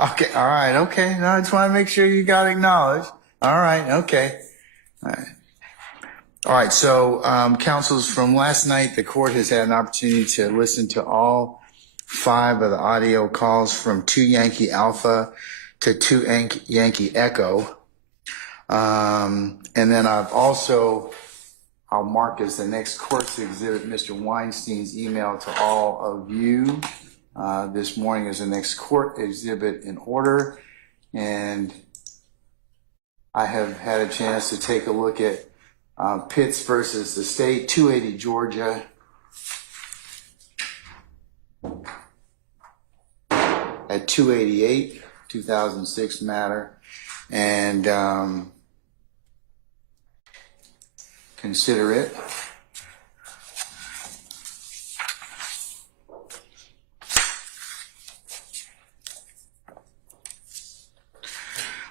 Okay, all right, okay. No, I just want to make sure you got acknowledged. All right, okay. All right. All right, so counsels, from last night, the court has had an opportunity to listen to all 5 of the audio calls from 2 Yankee Alpha to 2 Yankee Echo. And then I'll mark as the next court's exhibit Mr. Weinstein's email to all of you this morning as the next court exhibit in order. And I have had a chance to take a look at Pitts versus the state, 280 Georgia. At 288, 2006 matter. And consider it.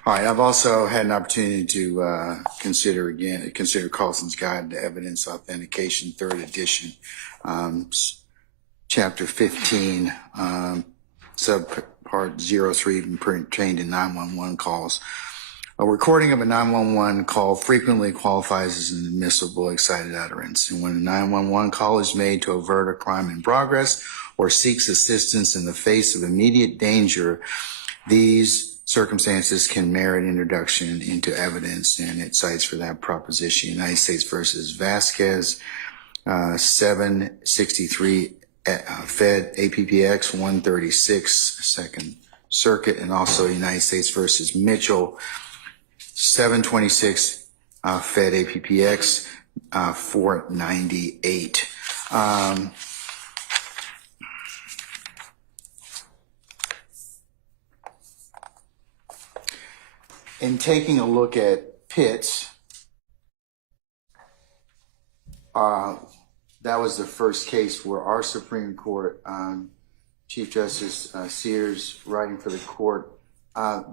All right, I've also had an opportunity to consider Carlson's Guide to Evidence Authentication, 3rd edition, chapter 15, subpart 03, pertained to 911 calls. A recording of a 911 call frequently qualifies as an admissible excited utterance. And when a 911 call is made to avert a crime in progress or seeks assistance in the face of immediate danger, these circumstances can merit introduction into evidence, and it cites for that proposition United States versus Vasquez, 763 Fed APPX 136 Second Circuit, and also United States versus Mitchell, 726 Fed APPX 498. In taking a look at Pitts, that was the first case where our Supreme Court, Chief Justice Sears, writing for the court,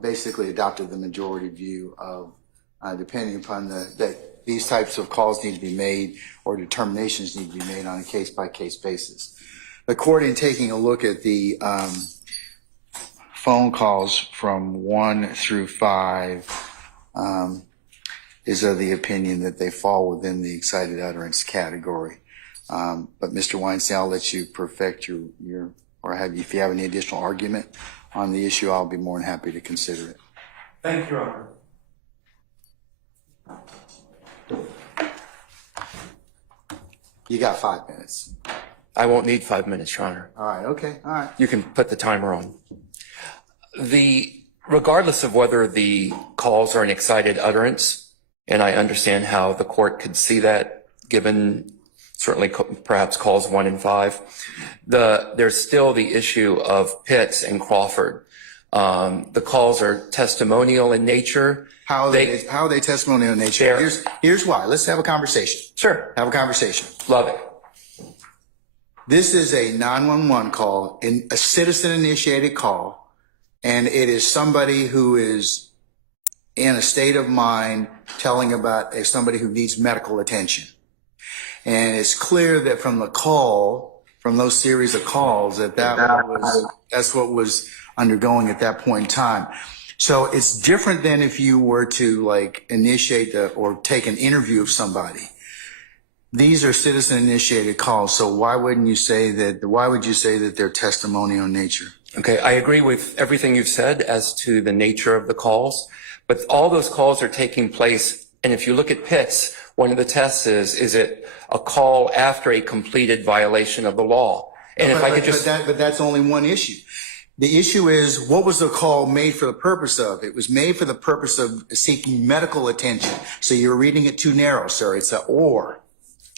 basically adopted the majority view of, depending upon that these types of calls need to be made or determinations need to be made on a case-by-case basis. The court, in taking a look at the phone calls from 1 through 5, is of the opinion that they fall within the excited utterance category. But Mr. Weinstein, I'll let you perfect your if you have any additional argument on the issue, I'll be more than happy to consider it. Thank you, Your Honor. You got 5 minutes. I won't need 5 minutes, Your Honor. All right, okay, all right. You can put the timer on. Regardless of whether the calls are an excited utterance, and I understand how the court could see that, given certainly perhaps calls 1 and 5, there's still the issue of Pitts and Crawford. The calls are testimonial in nature. How are they testimonial in nature? Here's why. Let's have a conversation. Sure. Have a conversation. Love it. This is a 911 call, a citizen-initiated call. And it is somebody who is in a state of mind telling about somebody who needs medical attention. And it's clear that from the call, from those series of calls, that's what was undergoing at that point in time. So it's different than if you were to initiate or take an interview of somebody. These are citizen-initiated calls. So why would you say that they're testimonial in nature? Okay, I agree with everything you've said as to the nature of the calls, but all those calls are taking place. And if you look at Pitts, one of the tests is it a call after a completed violation of the law? And but that's only one issue. The issue is, what was the call made for the purpose of? It was made for the purpose of seeking medical attention. So you're reading it too narrow, sir. It's an or.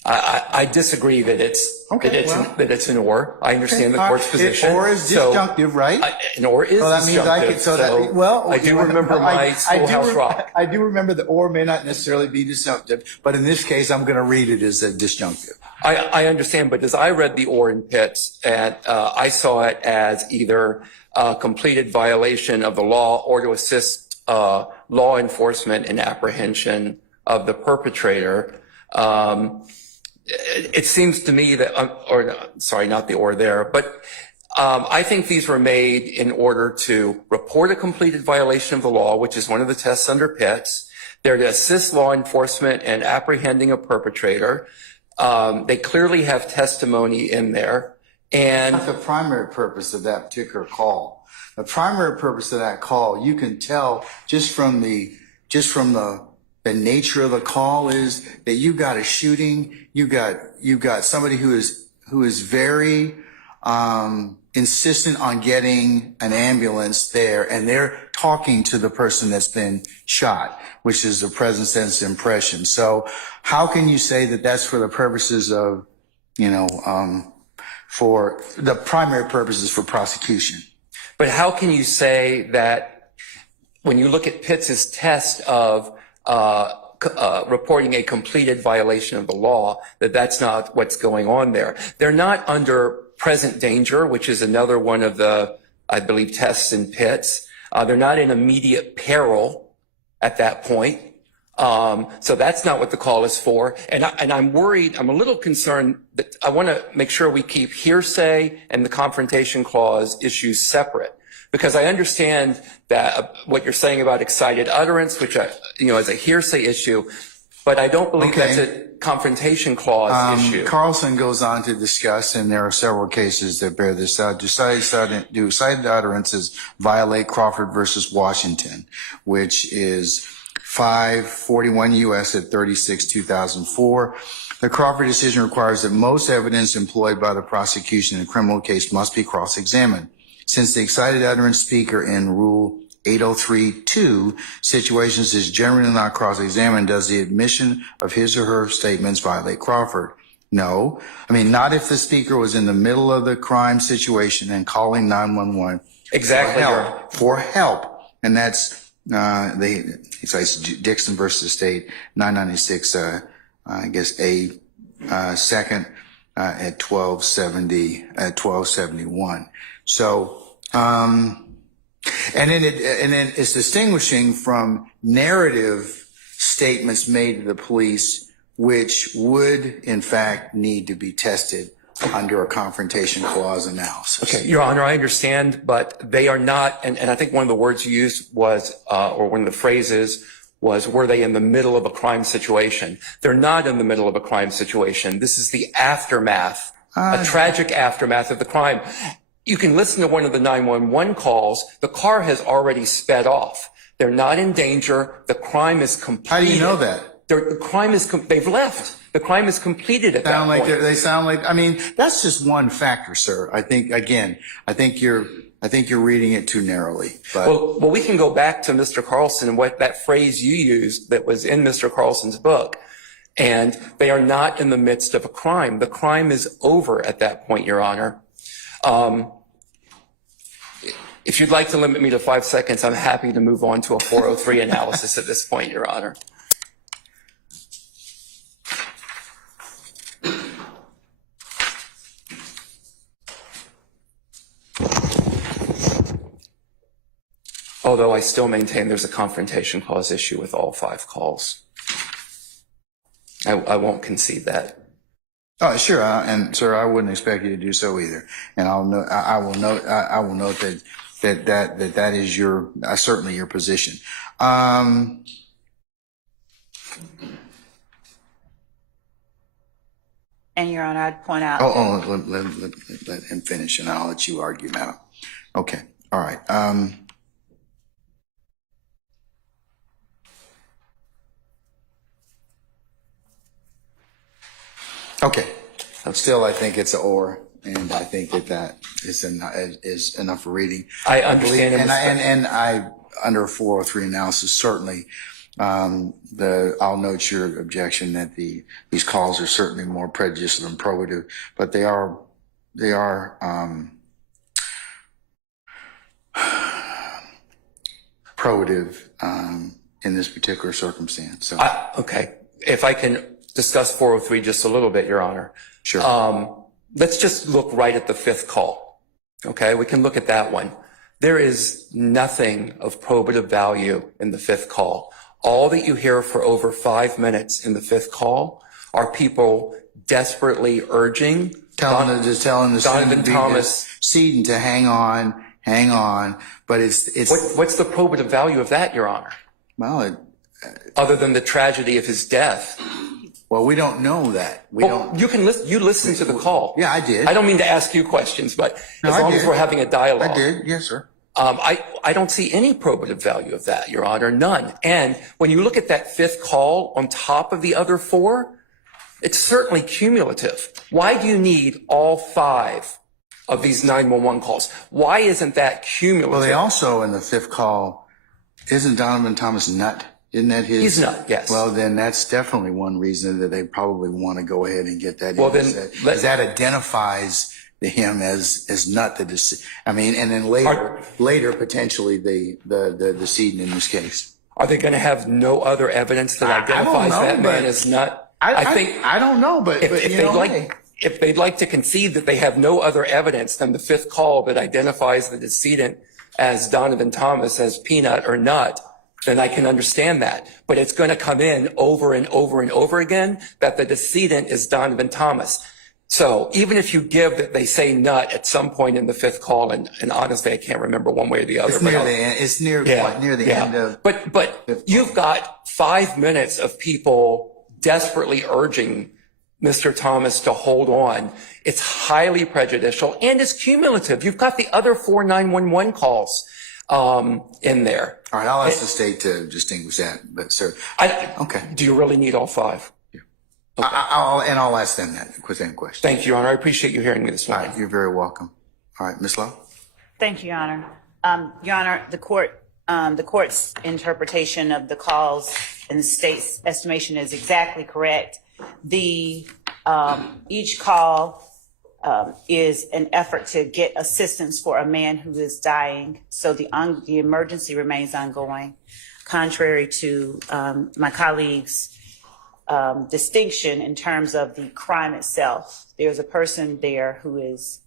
I disaly that it's an or. I understand the court's position. Or is disjunctive, right? An or is disjunctive. I do remember my Schoolhouse Rock. I do remember the or may not necessarily be disjunctive, but in this case, I'm going to read it as a disjunctive. I understand, but as I read the or in Pitts, I saw it as either a completed violation of the law or to assist law enforcement in apprehension of the perpetrator. It seems to me that, sorry, not the or there, but I think these were made in order to report a completed violation of the law, which is one of the tests under Pitts. They're to assist law enforcement in apprehending a perpetrator. They clearly have testimony in there. And That's the primary purpose of that particular call. The primary purpose of that call, you can tell just from the nature of the call, is that you got a shooting. You got somebody who is very insistent on getting an ambulance there, and they're talking to the person that's been shot, which is the present sense impression. So how can you say that that's for the purposes of, for the primary purposes for prosecution? But how can you say that when you look at Pitts's test of reporting a completed violation of the law, that that's not what's going on there? They're not under present danger, which is another one of the, I believe, tests in Pitts. They're not in immediate peril at that point. So that's not what the call is for. And I'm worried, I'm a little concerned that I want to make sure we keep hearsay and the confrontation clause issues separate. Because I understand that what you're saying about excited utterance, which is a hearsay issue, but I don't believe that's a confrontation clause issue. Carlson goes on to discuss, and there are several cases that bear this out. Do excited utterances violate Crawford versus Washington, which is 541 U.S. at 36, 2004. The Crawford decision requires that most evidence employed by the prosecution in a criminal case must be cross-examined. Since the excited utterance speaker in Rule 803.2 situations is generally not cross-examined, does the admission of his or her statements violate Crawford? No. not if the speaker was in the middle of the crime situation and calling 911 Exactly. for help. And that's it's like Dixon versus State, 996, second at 1271. So, and then it's distinguishing from narrative statements made to the police, which would in fact need to be tested under a confrontation clause analysis. Okay, Your Honor, I understand, but they are not, and I think one of the words you used was, or one of the phrases was, were they in the middle of a crime situation? They're not in the middle of a crime situation. This is the aftermath, a tragic aftermath of the crime. You can listen to one of the 911 calls. The car has already sped off. They're not in danger. The crime is completed. How do you know that? The crime is, they've left. The crime is completed at that point. They sound like, that's just one factor, sir. I think you're reading it too narrowly. But Well, we can go back to Mr. Carlson and what that phrase you used that was in Mr. Carlson's book. And they are not in the midst of a crime. The crime is over at that point, Your Honor. If you'd like to limit me to 5 seconds, I'm happy to move on to a 403 analysis at this point, Your Honor. Although I still maintain there's a confrontation clause issue with all 5 calls. I won't concede that. oh, sure, and sir, I wouldn't expect you to do so either. And I will note that is your certainly your position. And Your Honor, I'd point out. Let him finish, and I'll let you argue, madam. Okay, all right. Okay. Still, I think it's an or, and I think that is enough for reading. I understand. And I under 403 analysis, certainly, I'll note your objection that these calls are certainly more prejudicial than probative, but they are probative in this particular circumstance. So okay, if I can discuss 403 just a little bit, Your Honor. Sure. Let's just look right at the 5th call. Okay, we can look at that one. There is nothing of probative value in the 5th call. All that you hear for over 5 minutes in the 5th call are people desperately urging telling the Donovan Thomas. decedent to hang on. But it's What's the probative value of that, Your Honor? well, Other than the tragedy of his death. well, we don't know that. You can listen. You listened to the call. Yeah, I did. I don't mean to ask you questions, but No, as long as did. we're having a dialogue. I did. Yes, sir. I don't see any probative value of that, Your Honor, none. And when you look at that fifth call on top of the other four, it's certainly cumulative. Why do you need all 5 of these 911 calls? Why isn't that cumulative? Well, they also, in the fifth call, isn't Donovan Thomas nut? Isn't that his? He's nut, yes. Well, then that's definitely one reason that they probably want to go ahead and get that Well, in. then Because that identifies him as nut the I mean, and then later potentially the decedent in this case. Are they going to have no other evidence that identifies know, that man but as nut? I don't know, but if they'd like to concede that they have no other evidence than the fifth call that identifies the decedent as Donovan Thomas as peanut or nut, then I can understand that. But it's going to come in over and over and over again that the decedent is Donovan Thomas. So even if you give that they say nut at some point in the fifth call, and honestly, I can't remember one way or the other. It's near the end. It's near the end of. But you've got 5 minutes of people desperately urging Mr. Thomas to hold on. It's highly prejudicial and it's cumulative. You've got the other 4 911 calls in there. All right, I'll ask the state to distinguish that, but sir, okay. Do you really need all 5? Okay. I'll ask them that same question. Thank you, Your Honor. I appreciate you hearing me this morning. All right, you're very welcome. All right, Ms. Lowe. Thank you, Your Honor. Your Honor, the court's interpretation of the calls and the state's estimation is exactly correct. Each call is an effort to get assistance for a man who is dying. So the emergency remains ongoing, contrary to my colleague's distinction in terms of the crime itself. There's a person there who is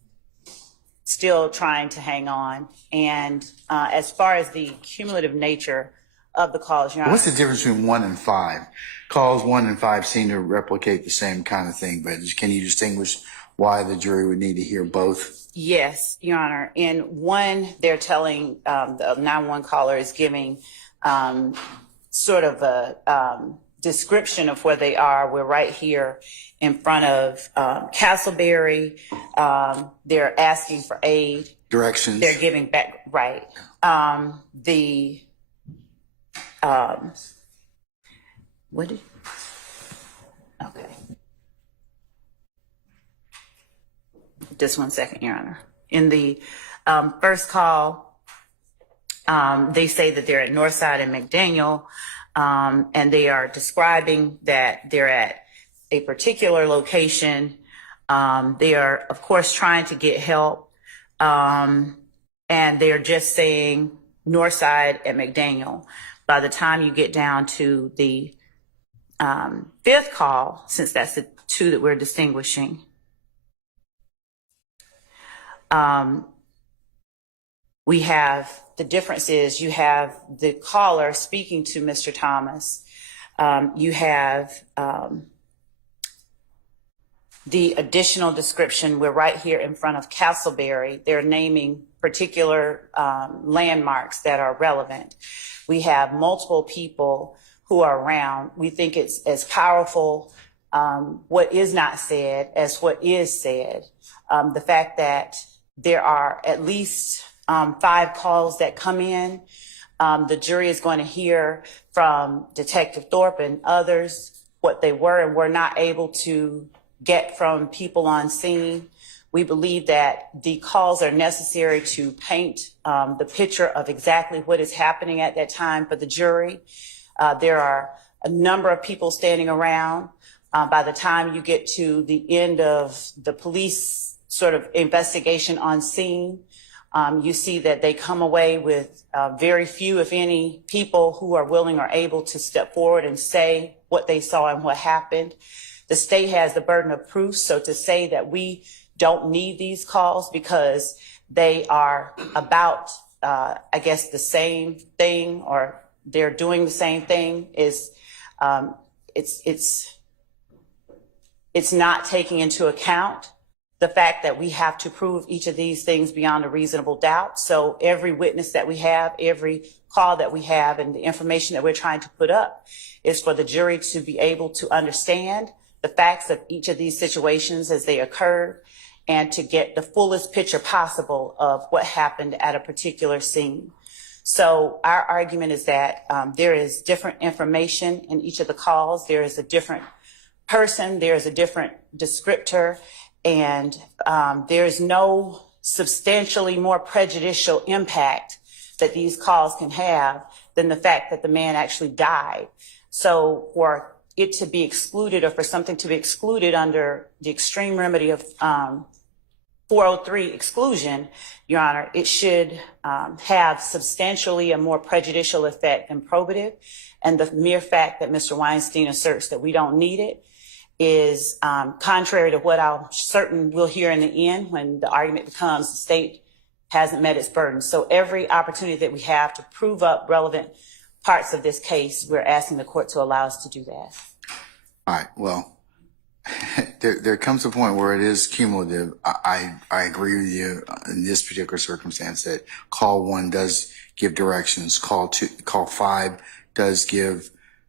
still trying to hang on. And as far as the cumulative nature of the calls, Your Honor. What's the difference between 1 and 5? Calls 1 and 5 seem to replicate the same kind of thing, but can you distinguish why the jury would need to hear both? Yes, Your Honor. In 1, they're telling the 911 caller is giving sort of a description of where they are. We're right here in front of Castleberry. They're asking for aid. Directions. They're giving back, right. Okay. Just 1 second, Your Honor. In the first call, they say that they're at Northside and McDaniel, and they are describing that they're at a particular location. They are, of course, trying to get help, and they're just saying Northside and McDaniel. By the time you get down to the fifth call, since that's the 2 that we're distinguishing, we have the difference is you have the caller speaking to Mr. Thomas. You have the additional description. We're right here in front of Castleberry. They're naming particular landmarks that are relevant. We have multiple people who are around. We think it's as powerful what is not said as what is said. The fact that there are at least 5 calls that come in. The jury is going to hear from Detective Thorpe and others what they were and were not able to get from people on scene. We believe that the calls are necessary to paint the picture of exactly what is happening at that time for the jury. There are a number of people standing around. By the time you get to the end of the police sort of investigation on scene, you see that they come away with very few, if any, people who are willing or able to step forward and say what they saw and what happened. The state has the burden of proof, so to say that we don't need these calls because they are about, I guess, the same thing or they're doing the same thing is, it's not taking into account the fact that we have to prove each of these things beyond a reasonable doubt. So every witness that we have, every call that we have, and the information that we're trying to put up is for the jury to be able to understand the facts of each of these situations as they occurred and to get the fullest picture possible of what happened at a particular scene. So our argument is that there is different information in each of the calls. There is a different person. There is a different descriptor. And there is no substantially more prejudicial impact that these calls can have than the fact that the man actually died. So for it to be excluded, or for something to be excluded under the extreme remedy of 403 exclusion, Your Honor, it should have substantially a more prejudicial effect than probative. And the mere fact that Mr. Weinstein asserts that we don't need it is contrary to what I'm certain we'll hear in the end when the argument becomes the state hasn't met its burden. So every opportunity that we have to prove up relevant parts of this case, we're asking the court to allow us to do that. All right. Well, there comes a point where it is cumulative. I agree with you in this particular circumstance that call 1 does give directions. Call 5 does give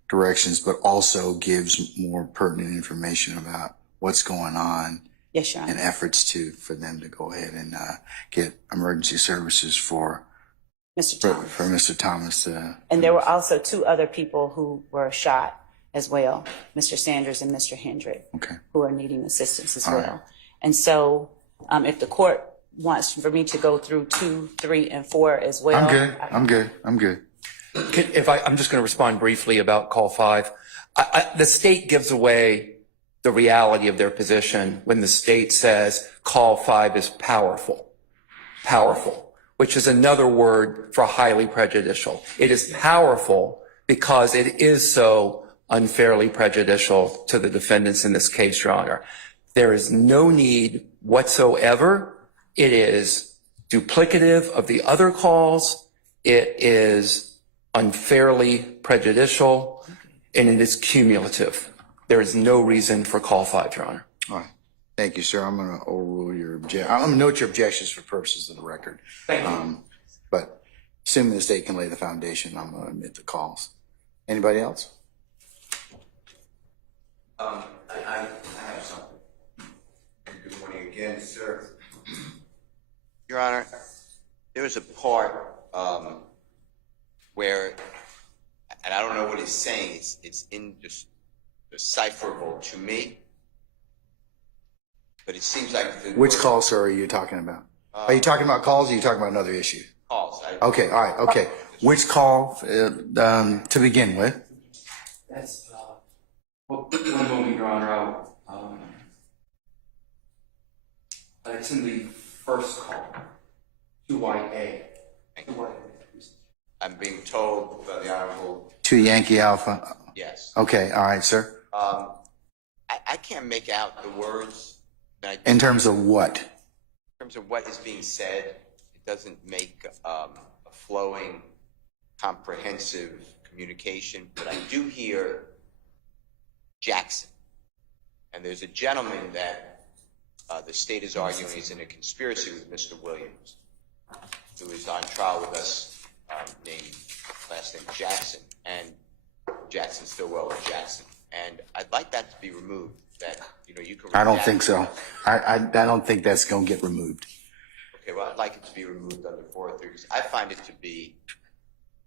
directions, but also gives more pertinent information about what's going on. Yes, Your Honor. And efforts for them to go ahead and get emergency services for Mr. Thomas. For Mr. Thomas. And there were also 2 other people who were shot as well, Mr. Sanders and Mr. Hendrick, okay, who are needing assistance as all well. right. And so if the court wants for me to go through 2, 3, and 4 as well. I'm good. I'm just going to respond briefly about call 5. The state gives away the reality of their position when the state says call 5 is powerful, which is another word for highly prejudicial. It is powerful because it is so unfairly prejudicial to the defendants in this case, Your Honor. There is no need whatsoever. It is duplicative of the other calls. It is unfairly prejudicial, and it is cumulative. There is no reason for call 5, Your Honor. All right. Thank you, sir. I'm going to overrule your objection. I'm going to note your objections for purposes of the record. Thank you. But assuming the state can lay the foundation, I'm going to admit the calls. Anybody else? I have something. Good morning again, sir. Your Honor, there was a part where, and I don't know what he's saying, it's indecipherable to me, but it seems like... Which call, sir, are you talking about? Are you talking about calls, or are you talking about another issue? Calls. Okay, all right, okay. Which call to begin with? That's, well, one moment, Your Honor. It's in the first call, 2YA. I'm being told by the Honorable... To Yankee Alpha? Yes. Okay, all right, sir. I can't make out the words. In terms of what? In terms of what is being said, it doesn't make a flowing, comprehensive communication, but I do hear Jackson. And there's a gentleman that the state is arguing is in a conspiracy with Mr. Williams, who is on trial with us, named last name Jackson, and Jackson Stillwell or Jackson. And I'd like that to be removed. That you can. I don't think so. I don't think that's going to get removed. Okay, well, I'd like it to be removed under 403 because I find it to be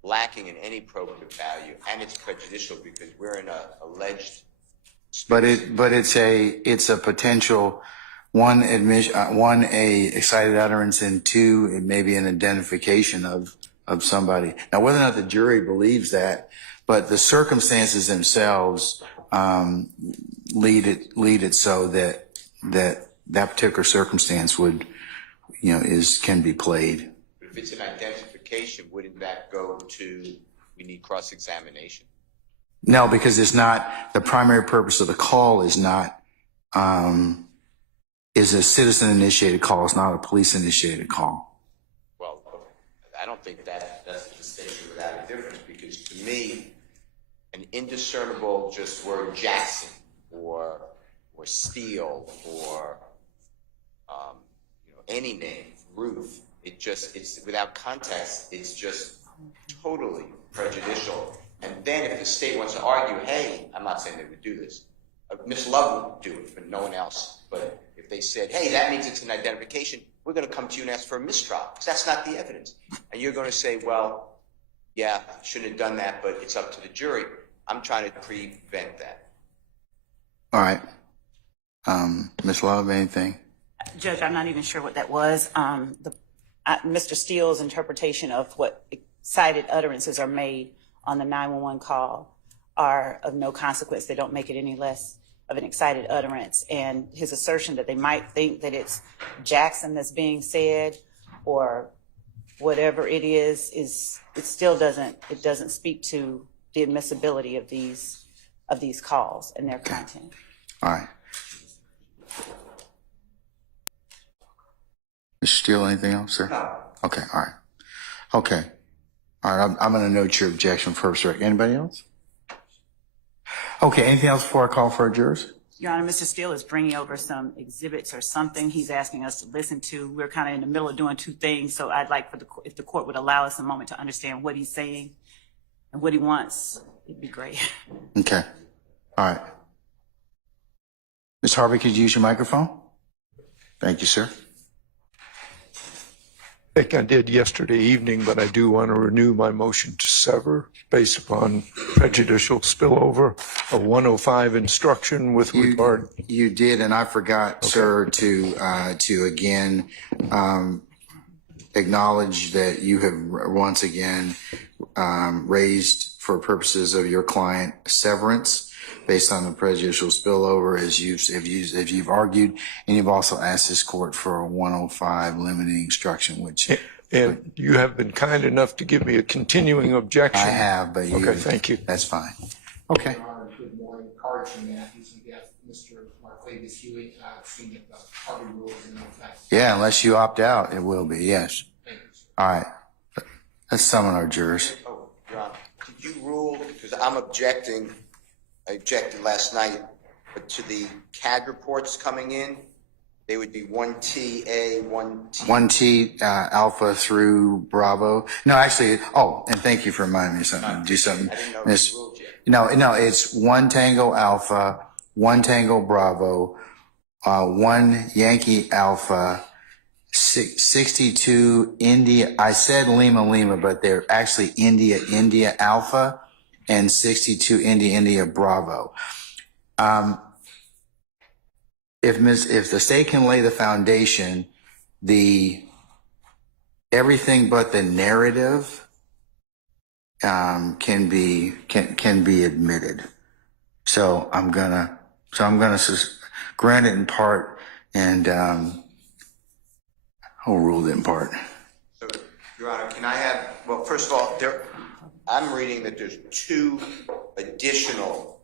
lacking in any probative value, and it's prejudicial because we're in a alleged. But it's a potential one admission, one a excited utterance, and 2 it may be an identification of somebody. Now, whether or not the jury believes that, but the circumstances themselves lead it so that particular circumstance would can be played. But if it's an identification, wouldn't that go to we need cross-examination? No, because it's not the primary purpose of the call is not is a citizen-initiated call. It's not a police-initiated call. Well, I don't think that's a distinction without a difference because to me, an indiscernible just word Jackson or Steele or any name, Ruth. It's without context, it's just totally prejudicial. And then if the state wants to argue, hey, I'm not saying they would do this. Miss Love would do it, but no one else. But if they said, hey, that means it's an identification, we're going to come to you and ask for a mistrial, because that's not the evidence. And you're going to say, well, yeah, shouldn't have done that, but it's up to the jury. I'm trying to prevent that. All right. Ms. Love, anything? Judge, I'm not even sure what that was. Mr. Steele's interpretation of what excited utterances are made on the 911 call are of no consequence. They don't make it any less of an excited utterance. And his assertion that they might think that it's Jackson that's being said or whatever it is it still doesn't speak to the admissibility of these calls and their content. All right. Mr. Steele, anything else, sir? No. Okay, all right. Okay. All right, I'm going to note your objection first, sir. Anybody else? Okay, anything else before I call for our jurors? Your Honor, Mr. Steele is bringing over some exhibits or something he's asking us to listen to. We're kind of in the middle of doing two things, so I'd like if the court would allow us a moment to understand what he's saying and what he wants. It'd be great. Okay. All right. Ms. Harvey, could you use your microphone? Thank you, sir. I think I did yesterday evening, but I do want to renew my motion to sever based upon prejudicial spillover, a 105 instruction with regard. You did, and I forgot, okay, sir, to again acknowledge that you have once again raised for purposes of your client severance based on the prejudicial spillover, as you've argued, and you've also asked this court for a 105 limiting instruction, which. And you have been kind enough to give me a continuing objection. I have, but you. Okay, thank you. That's fine. Okay. Good morning, Carter Matthews, and yes, Mr. Marklavis Hewitt, seeing that the party rules in effect. Yeah, unless you opt out, it will be, yes. Thank you, sir. All right. Let's summon our jurors. Oh, Your Honor, did you rule, because I objected last night, but to the CAD reports coming in, they would be 1TA, 1T. 1T Alpha through Bravo. No, actually, and thank you for reminding me of something. Do something. I didn't know you ruled yet. No, it's 1 Tango Alpha, 1 Tango Bravo, 1 Yankee Alpha, 62 India. I said Lima, but they're actually India Alpha, and 62 India Bravo. If the state can lay the foundation, everything but the narrative can be admitted. So I'm gonna grant it in part, and I'll rule it in part. So, Your Honor, can I have, well, first of all, I'm reading that there's 2 additional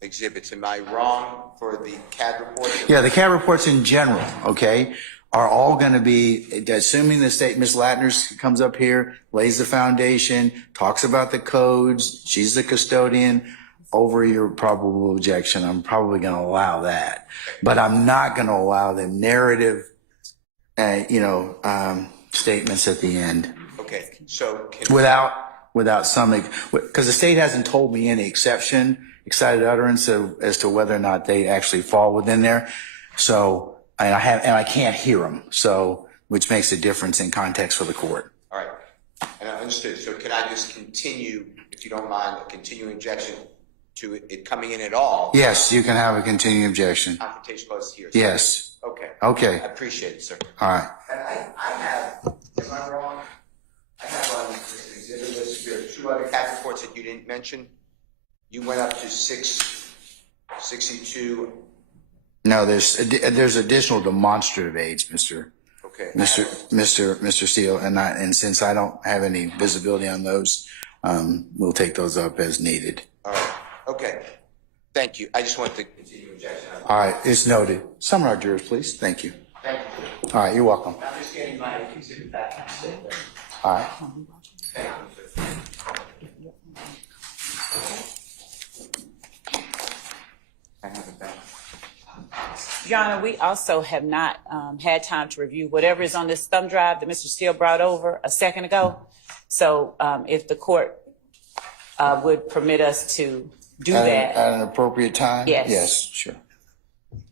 exhibits. Am I wrong for the CAD report? Yeah, the CAD reports in general, okay, are all going to be, assuming the state, Ms. Latner comes up here, lays the foundation, talks about the codes, she's the custodian. Over your probable objection, I'm probably going to allow that. But I'm not going to allow the narrative, statements at the end. Okay, so without some, because the state hasn't told me any excited utterance as to whether or not they actually fall within there. So, and I can't hear them. So, which makes a difference in context for the court. all right, and I understood. So can I just continue, if you don't mind, a continuing objection to it coming in at all? Yes, you can have a continuing objection. Confrontation clause here. Yes. Okay. Okay. I appreciate it, sir. All right. And I have, am I wrong? I have on this exhibit list here 2 other CAD reports that you didn't mention. You went up to 662. No, there's additional demonstrative aids, Mr. Steele, and since I don't have any visibility on those, we'll take those up as needed. All right. Okay. Thank you. I just want to continue objection. All right, it's noted. Summon our jurors, please. Thank you. Thank you. All right, you're welcome. I'm just getting my exhibit back. All right. Thank you. I have it back. Your Honor, we also have not had time to review whatever is on this thumb drive that Mr. Steele brought over a second ago. So if the court would permit us to do that. At an appropriate time? Yes. Yes, sure.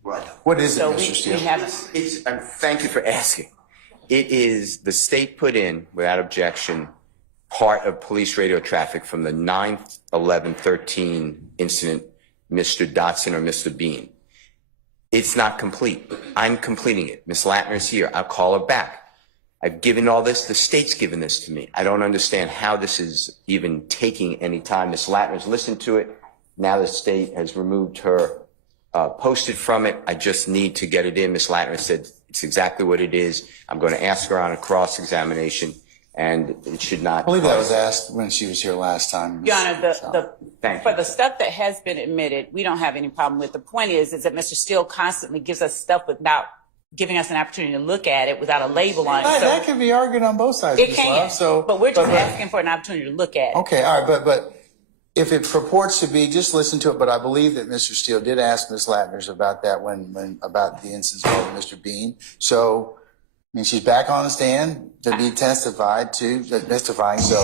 Right. What is it, So Mr. we Steele? have, It's, thank you for asking. It is the state put in, without objection, part of police radio traffic from the 9th, 11th, 13 incident, Mr. Dotson or Mr. Bean. It's not complete. I'm completing it. Ms. Latner's here. I'll call her back. I've given all this. The state's given this to me. I don't understand how this is even taking any time. Ms. Latner's listened to it. Now the state has removed her posted from it. I just need to get it in. Ms. Latner said it's exactly what it is. I'm going to ask her on a cross-examination, and it should not. I believe that was asked when she was here last time. Your Honor, Thank for you. the stuff that has been admitted, we don't have any problem with. The point is that Mr. Steele constantly gives us stuff without giving us an opportunity to look at it without a label on it. That can be argued on both sides. It Ms. can, Love, but we're just asking for an opportunity to look at it. Okay, all right, but if it purports to be, just listen to it. But I believe that Mr. Steele did ask Ms. Latner's about that when about the instance of Mr. Bean. So, I mean, she's back on the stand to be testifying. So,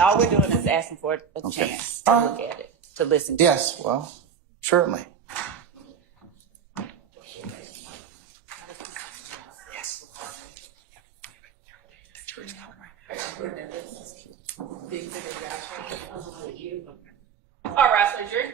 All we're doing is asking for a Okay. chance to look at it, to listen to it. yes, well, certainly. All right, so jury.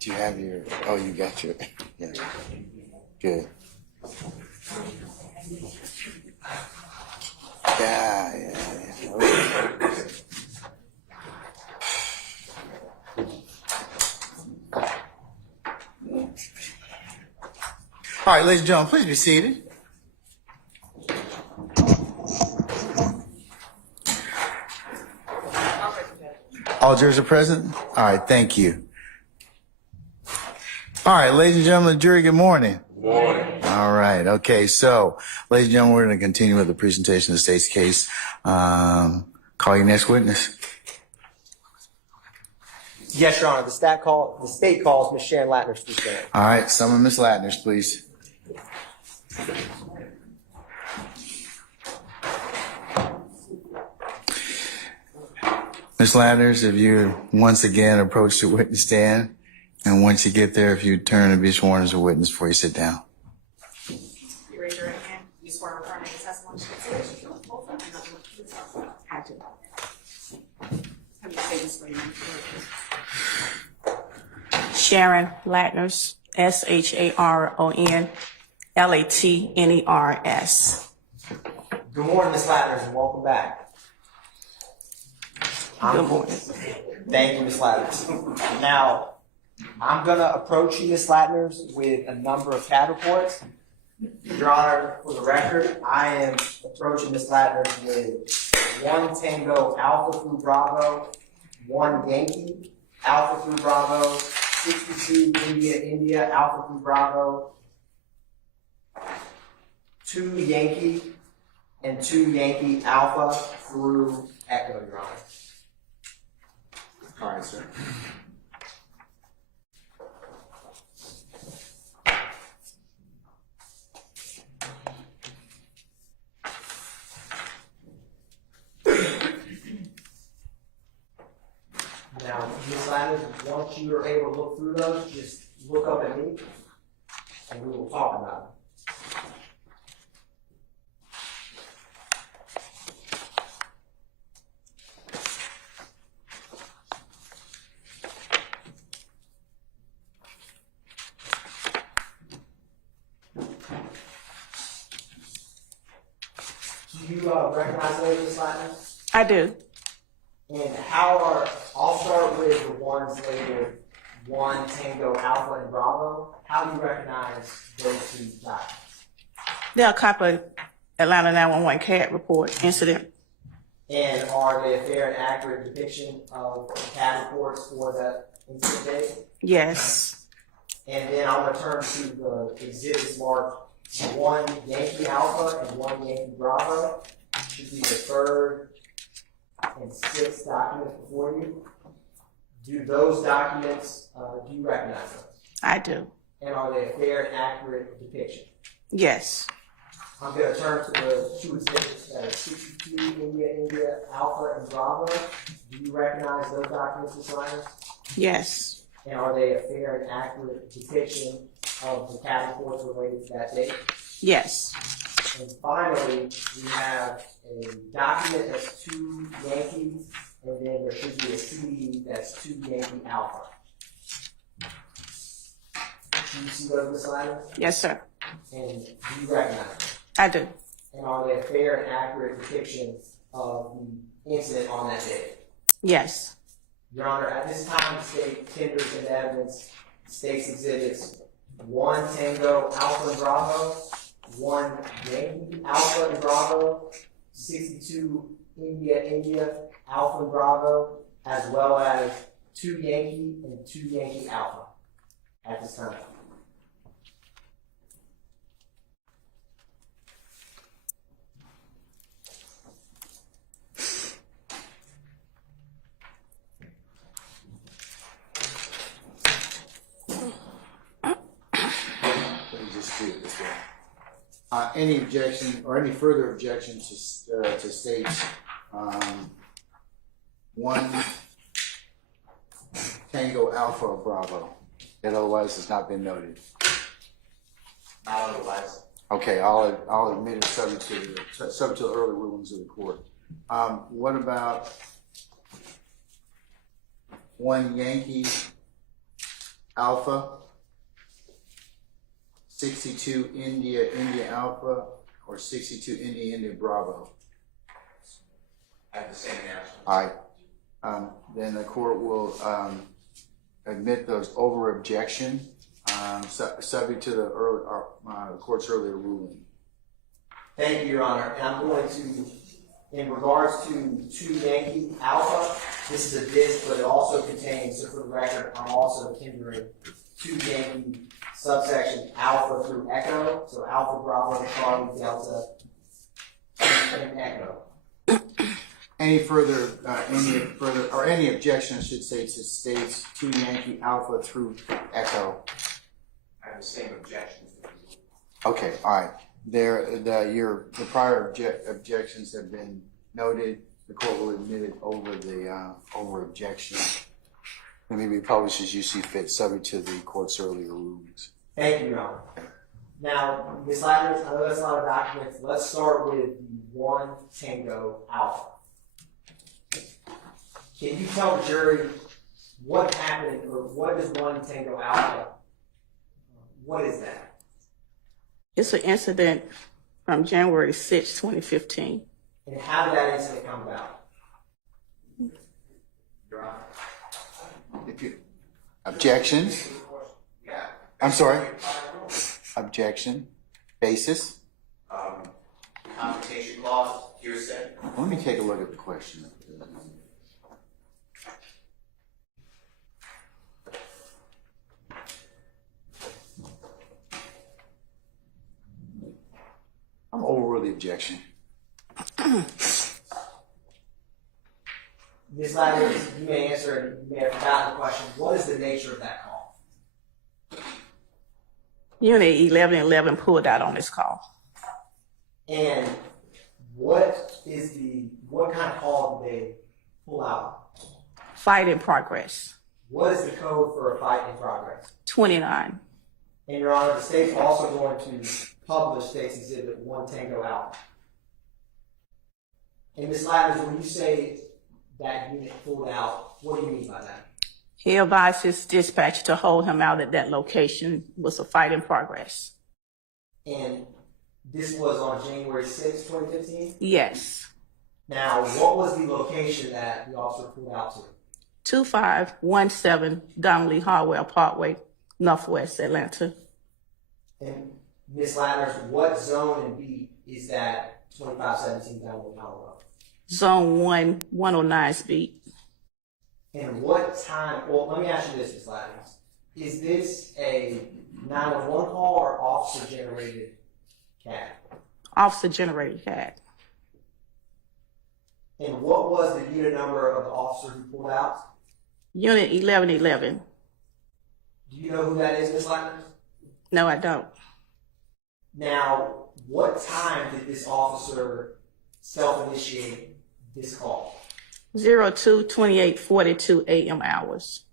Do you have your? Oh, you got your. Yeah. Good. Yeah. Okay. All right, ladies and gentlemen, please be seated. All jurors are present? All right, thank you. All right, ladies and gentlemen, jury, good morning. Good morning. All right, okay, so, ladies and gentlemen, we're going to continue with the presentation of the state's case. Call your next witness. Yes, Your Honor. The state calls Ms. Sharon Latner to stand. All right, summon Ms. Latner's, please. Ms. Latner's, if you once again approach the witness stand, and once you get there, if you turn and be sworn as a witness before you sit down. You raise your right hand. You swear to affirm the testimony you give today. I do. Have you say this for you? Sharon Latners, SharonLatners. Good morning, Ms. Latner, and welcome back. Good morning. Thank you, Ms. Latner. Now, I'm going to approach you, Ms. Latner, with a number of CAD reports. Your Honor, for the record, I am approaching Ms. Latner with 1 Tango Alpha through Bravo, 1 Yankee Alpha through Bravo, 62 India Alpha through Bravo, 2 Yankee, and 2 Yankee Alpha through Echo, Your Honor. All right, sir. Now, Ms. Latner, once you are able to look through those, just look up at me, and we will talk about it. Do you recognize those, Ms. Latner? I do. And how are, I'll start with the ones labeled 1 Tango Alpha and Bravo. How do you recognize those two documents? They're a copy of Atlanta 911 CAD report incident. And are they a fair and accurate depiction of the CAD reports for that incident date? Yes. And then I'm gonna turn to the exhibits marked 1 Yankee Alpha and 1 Yankee Bravo. Should be the third and sixth documents before you. Do those documents, do you recognize them? I do. And are they a fair and accurate depiction? Yes. I'm gonna turn to the two exhibits that are 62 India Alpha and Bravo. Do you recognize those documents, Ms. Liners? Yes. And are they a fair and accurate depiction of the CAD reports related to that date? Yes. And finally, we have a document that's 2 Yankees, and then there should be a CD that's 2 Yankee Alpha. Do you see those, Ms. Liners? Yes, sir. And do you recognize them? I do. And are they a fair and accurate depiction of the incident on that day? Yes. Your Honor, at this time, the state tenders and evidence states exhibits 1 Tango Alpha and Bravo, 1 Yankee Alpha and Bravo, 62 India Alpha and Bravo, as well as 2 Yankee and 2 Yankee Alpha at this time. Let me just do it this way. Any objection or any further objections to states 1 Tango Alpha or Bravo that otherwise has not been noted? Not otherwise. Okay, I'll admit it subject to the early rulings of the court. What about 1 Yankee Alpha, 62 India Alpha, or 62 India Bravo? I have the same answer. All right. Then the court will admit those over objection, subject to the court's earlier ruling. Thank you, Your Honor. And I'm going to, in regards to 2 Yankee Alpha, this is a disc, but it also contains, so for the record, I'm also tendering 2 Yankee subsection Alpha through Echo, so Alpha, Bravo, Charlie, Delta, and Echo. Any objection, I should say, to states 2 Yankee Alpha through Echo? I have the same objections. Okay, all right. The prior objections have been noted. The court will admit it over objection. And maybe publish as you see fit, subject to the court's earlier rulings. Thank you, Your Honor. Now, Ms. Ladders, I know that's a lot of documents. Let's start with 1 Tango Alpha. Can you tell the jury what happened, or what is 1 Tango Alpha? What is that? It's an incident from January 6, 2015. And how did that incident come about? Your Honor. Objections? Yeah. I'm sorry? Objection? Basis? Confrontation clause, hearsay. Let me take a look at the question. I'm over the objection. Ms. Ladders, you may answer, and you may have forgotten the question. What is the nature of that call? Unit 1111 pulled out on this call. And what kind of call did they pull out? Fight in progress. What is the code for a fight in progress? 29. And Your Honor, the state's also going to publish State's Exhibit 1 Tango Alpha. And Ms. Ladders, when you say that unit pulled out, what do you mean by that? He advised his dispatcher to hold him out at that location. Was a fight in progress. And this was on January 6, 2015? Yes. Now, what was the location that the officer pulled out to? 2517 Donnelly Harwell Parkway, Northwest Atlanta. And Ms. Ladders, what zone and beat is that 2517 Donnelly Harwell? Zone 1, 109's beat. And what time, well, let me ask you this, Ms. Ladders. Is this a 911 call or officer-generated CAD? Officer-generated CAD. And what was the unit number of the officer who pulled out? Unit 1111. Do you know who that is, Ms. Ladders? No, I don't. Now, what time did this officer self-initiate this call? 02/28/42 a.m. hours.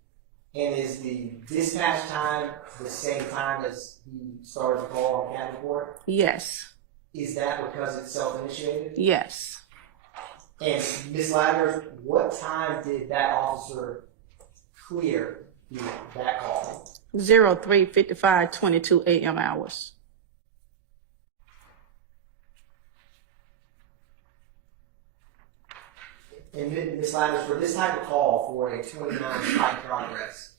And is the dispatch time the same time as he started the call on CAD report? Yes. Is that because it's self-initiated? Yes. And Ms. Ladders, what time did that officer clear that call? 03:55:22 a.m. hours. And Ms. Ladders, for this type of call for a 29 fight progress,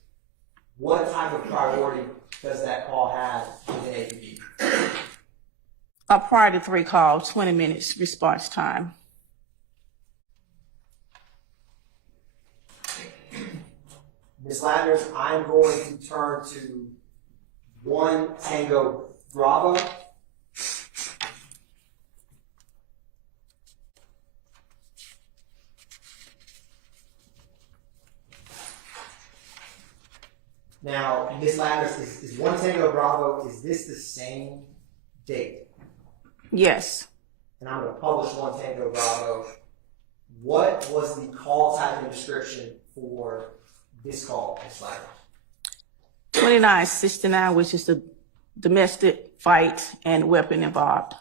what type of priority does that call have within APB? A prior to 3 call, 20 minutes response time. Ms. Ladders, I'm going to turn to 1 Tango Bravo. Now, Ms. Ladders, is 1 Tango Bravo, is this the same date? Yes. And I'm going to publish 1 Tango Bravo. What was the call type and description for this call, Ms. Ladders? 2969, which is the domestic fight and weapon involved.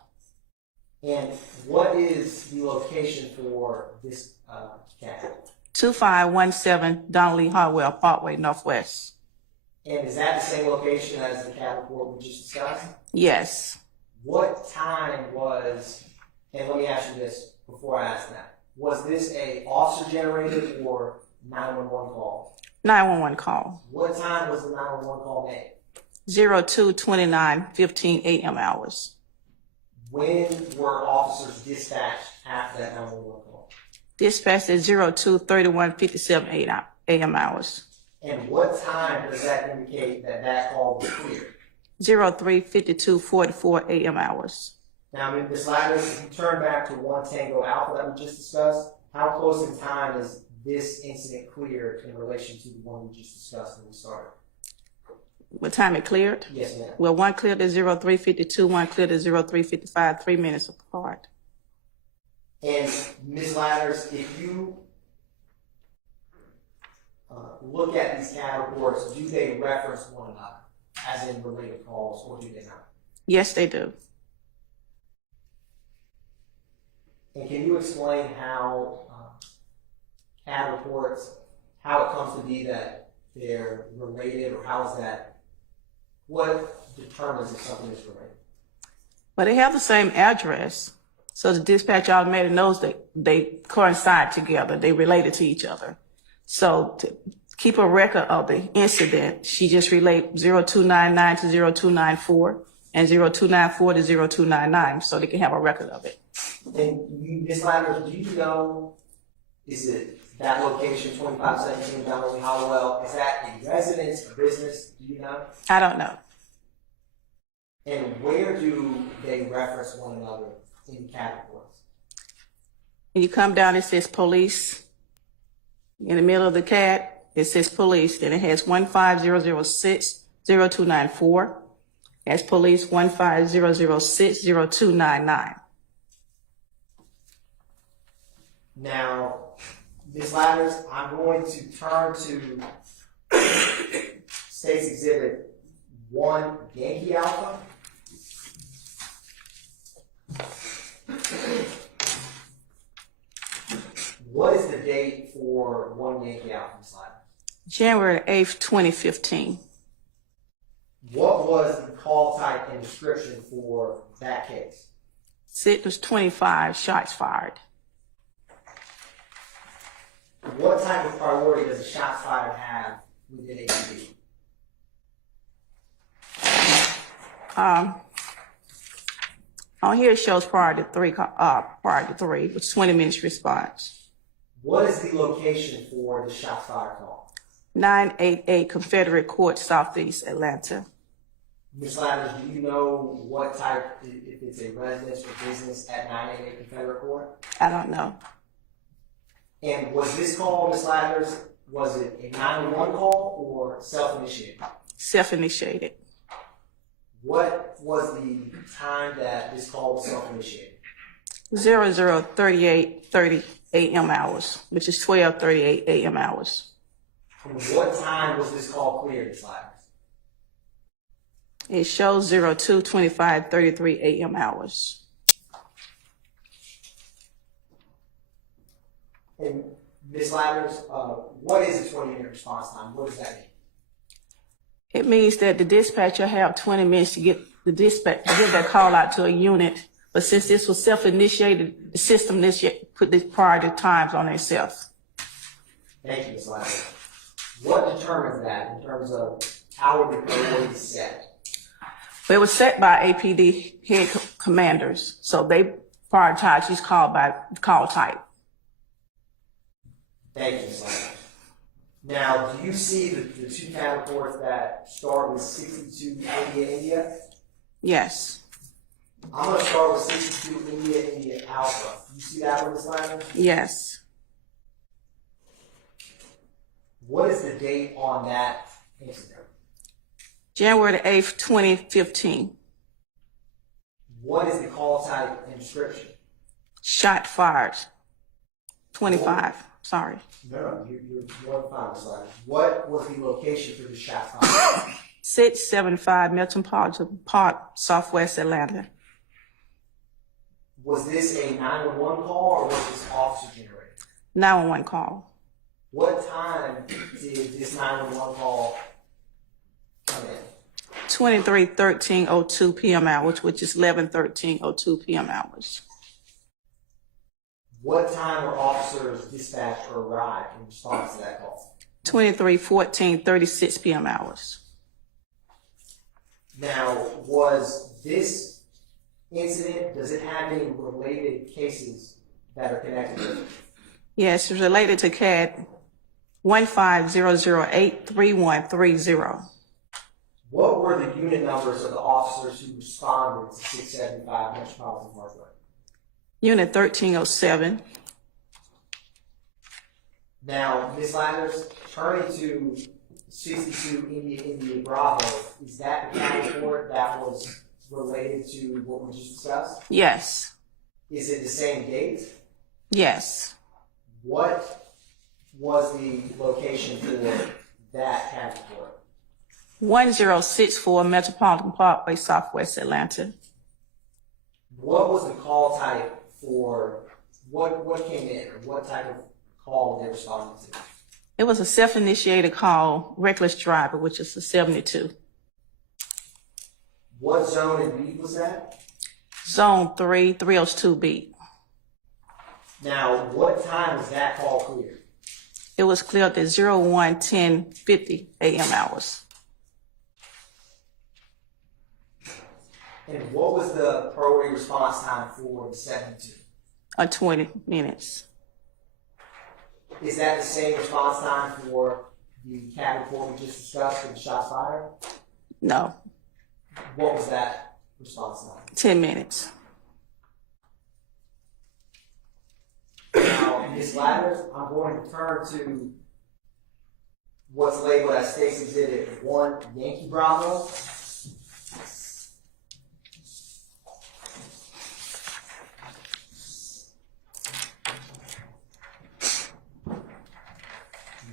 And what is the location for this CAD? 2517 Donnelly Hartwell Parkway Northwest. And is that the same location as the CAD report we just discussed? Yes. What time was, and let me ask you this before I ask that, was this a officer generated or 911 call? 911 call. What time was the 911 call made? 02/29/15 a.m. hours. When were officers dispatched after that 911 call? Dispatched at 02/31/57 a.m. hours. And what time does that indicate that that call was cleared? 03/52/44 a.m. hours. Now, Ms. Ladders, if you turn back to 1 Tango Alpha that we just discussed, how close in time is this incident cleared in relation to the one we just discussed when we started? What time it cleared? Yes, ma'am. Well, one cleared at 03:52, one cleared at 03:55, 3 minutes apart. And Ms. Ladders, if you look at these CAD reports, do they reference one another, as in related calls, or do they not? Yes, they do. And can you explain how CAD reports, how it comes to be that they're related, or how is that, what determines if something is related? But they have the same address, so the dispatch automatically knows that they coincide together, they related to each other. So to keep a record of the incident, she just relayed 0299 to 0294 and 0294 to 0299, so they can have a record of it. And Ms. Ladders, do you know, is it that location, 2517 Donnelly Hollowell, is that a residence, a business, do you know? I don't know. And where do they reference one another in CAD reports? When you come down, it says police. In the middle of the CAD, it says police. Then it has 15006-0294. That's police 15006-0299. Now, Ms. Ladders, I'm going to turn to State's Exhibit 1 Yankee Alpha. What is the date for 1 Yankee Alpha, Ms. Ladders? January 8th, 2015. What was the call type and description for that case? It was 25 shots fired. What type of priority does a shots fired have within APB? On here, it shows prior to three, with 20 minutes response. What is the location for the shots fired call? 988 Confederate Court, Southeast Atlanta. Ms. Ladders, do you know what type, if it's a residence or business at 988 Confederate Court? I don't know. And was this call, Ms. Ladders, was it a 911 call or self-initiated? Self-initiated. What was the time that this call was self-initiated? 0038:30 a.m. hours, which is 12:38 a.m. hours. And what time was this call cleared, Ms. Ladders? It shows 02:25:33 a.m. hours. And Ms. Ladders, what is a 20-minute response time? What does that mean? It means that the dispatcher have 20 minutes to get the dispatch to give that call out to a unit. But since this was self-initiated, the system put the priority times on itself. Thank you, Ms. Ladders. What determines that in terms of how the priority is set? It was set by APD head commanders, so they prioritize each call by call type. Thank you, Ms. Ladders. Now, do you see the two CAD reports that start with 62 India? Yes. I'm going to start with 62 India Alpha. You see that one, Ms. Ladders? Yes. What is the date on that incident? January the 8th, 2015. What is the call type and description? Shot fired. 25. Sorry. No, you're more than fine, Ms. Ladders. What was the location for the shot fired? 675 Metropolitan Park, Southwest Atlanta. Was this a 911 call or was this officer generated? 911 call. What time did this 911 call come in? 23:13:02 p.m. hours, which is 11:13:02 p.m. hours. What time were officers dispatched or arrived in response to that call? 23:14:36 p.m. hours. Now, was this incident, does it have any related cases that are connected with it? Yes, it's related to CAD 150083130. What were the unit numbers of the officers who responded to 675 Metropolitan Parkway? Unit 1307. Now, Ms. Ladders, turning to 62 India Bravo, is that the CAD report that was related to what we just discussed? Yes. Is it the same date? Yes. What was the location for that CAD report? 1064 Metropolitan Parkway, Southwest Atlanta. What was the call type for what came in, or what type of call were they responding to? It was a self-initiated call, reckless driver, which is a 72. What zone and beat was that? Zone 3, 302 beat. Now, what time was that call cleared? It was cleared at 01:10:50 a.m. hours. And what was the priority response time for the 72? 20 minutes. Is that the same response time for the CAD report we just discussed for the shots fired? No, What was that response time? 10 minutes. Now, Ms. Ladders, I'm going to turn to what's labeled as State's Exhibit 1 Yankee Bravo.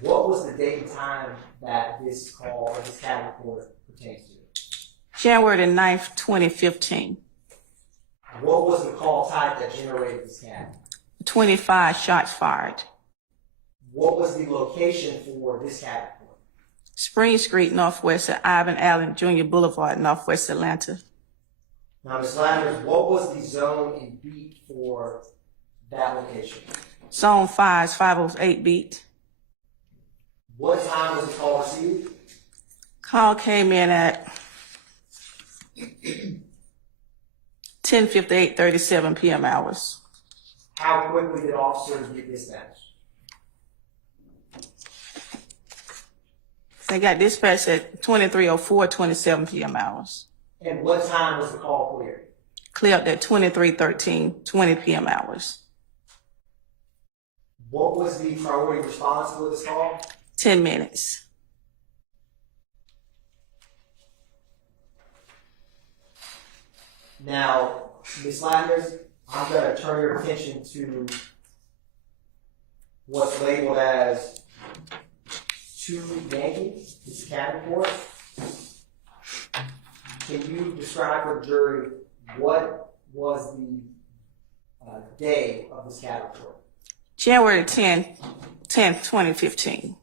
What was the date and time that this call or this CAD report pertains to? January the 9th, 2015. What was the call type that generated this CAD? 25 shots fired. What was the location for this CAD report? Spring Street, Northwest at Ivan Allen Jr. Boulevard, Northwest Atlanta. Now, Ms. Ladders, what was the zone and beat for that location? Zone 5 is 508 beat. What time was the call received? Call came in at 10:58, 37 p.m. hours. How quickly did officers get dispatched? They got dispatched at 23:04, 27 p.m. hours. And what time was the call cleared? Cleared at 23:13, 20 p.m. hours. What was the priority response for this call? 10 minutes. Now, Ms. Landers, I'm going to turn your attention to what's labeled as 2 Yankees, this cat report. Can you describe for the jury what was the day of this cat report? January 10th, 2015.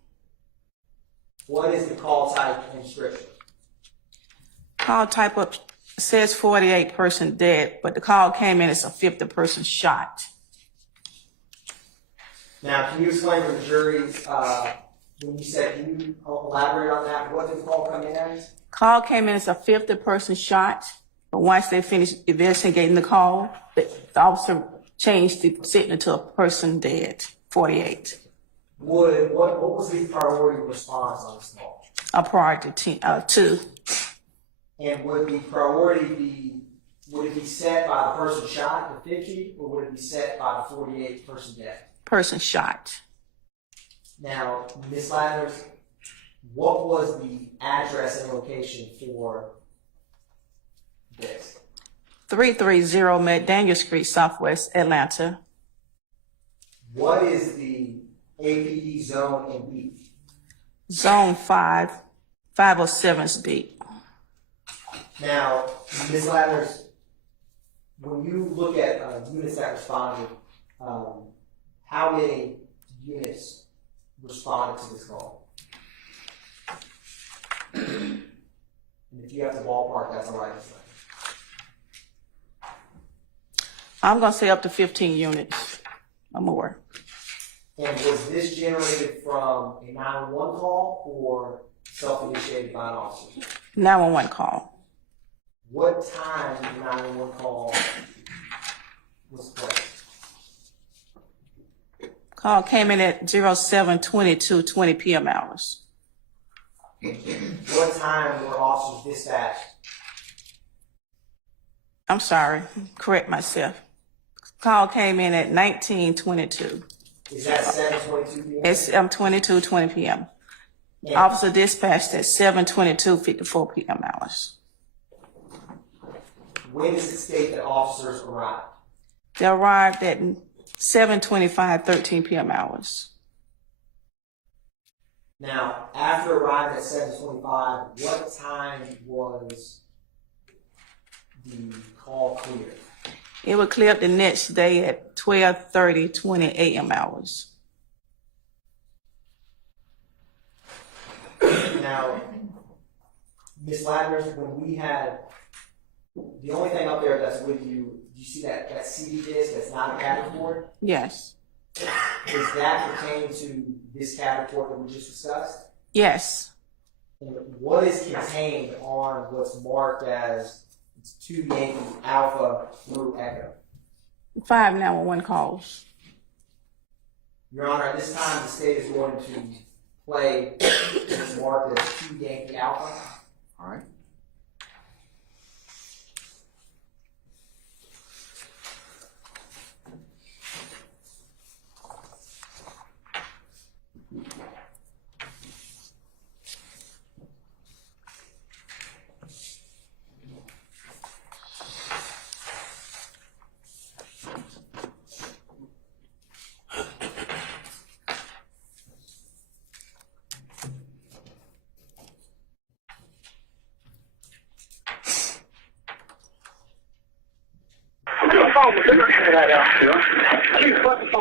What is the call type and description? Call type up says 48 person dead, but the call came in as a 50 person shot. Now, can you explain to the jury, when you said, can you elaborate on that? What did the call come in as? Call came in as a 50 person shot, but once they finished investigating the call, the officer changed the signal to a person dead, 48. What was the priority response on this call? A priority 2. And would the priority would it be set by the person shot, the 50, or would it be set by the 48 person dead? Person shot. Now, Ms. Landers, what was the address and location for this? 330 McDaniel Street, Southwest Atlanta. What is the APD zone and beat? Zone 5, 507's beat. Now, Ms. Landers, when you look at units that responded, how many units responded to this call? And if you have to ballpark, that's all right. I'm going to say up to 15 units or more. And was this generated from a 911 call or self-initiated by an officer? 911 call. What time did the 911 call was placed? Call came in at 07:22, 20 p.m. hours. What time were officers dispatched? I'm sorry, correct myself. Call came in at 19:22. Is that 7:22 p.m.? It's 22:20 p.m. And Officer dispatched at 7:22, 54 p.m. hours. when does it state that officers arrived? They arrived at 7:25, 13 p.m. hours. Now, after arriving at 7:25, what time was the call cleared? It would clear up the next day at 12:30, 20 a.m. hours. Now, Ms. Landers, when we had, the only thing up there that's with you, do you see that CD disc that's not a CAD report? Yes. Does that pertain to this CAD report that we just discussed? Yes. And what is contained on what's marked as 2 Yankee Alpha through Echo? 5 911 calls. Your Honor, at this time, the state is going to play what's marked as 2 Yankee Alpha. All right.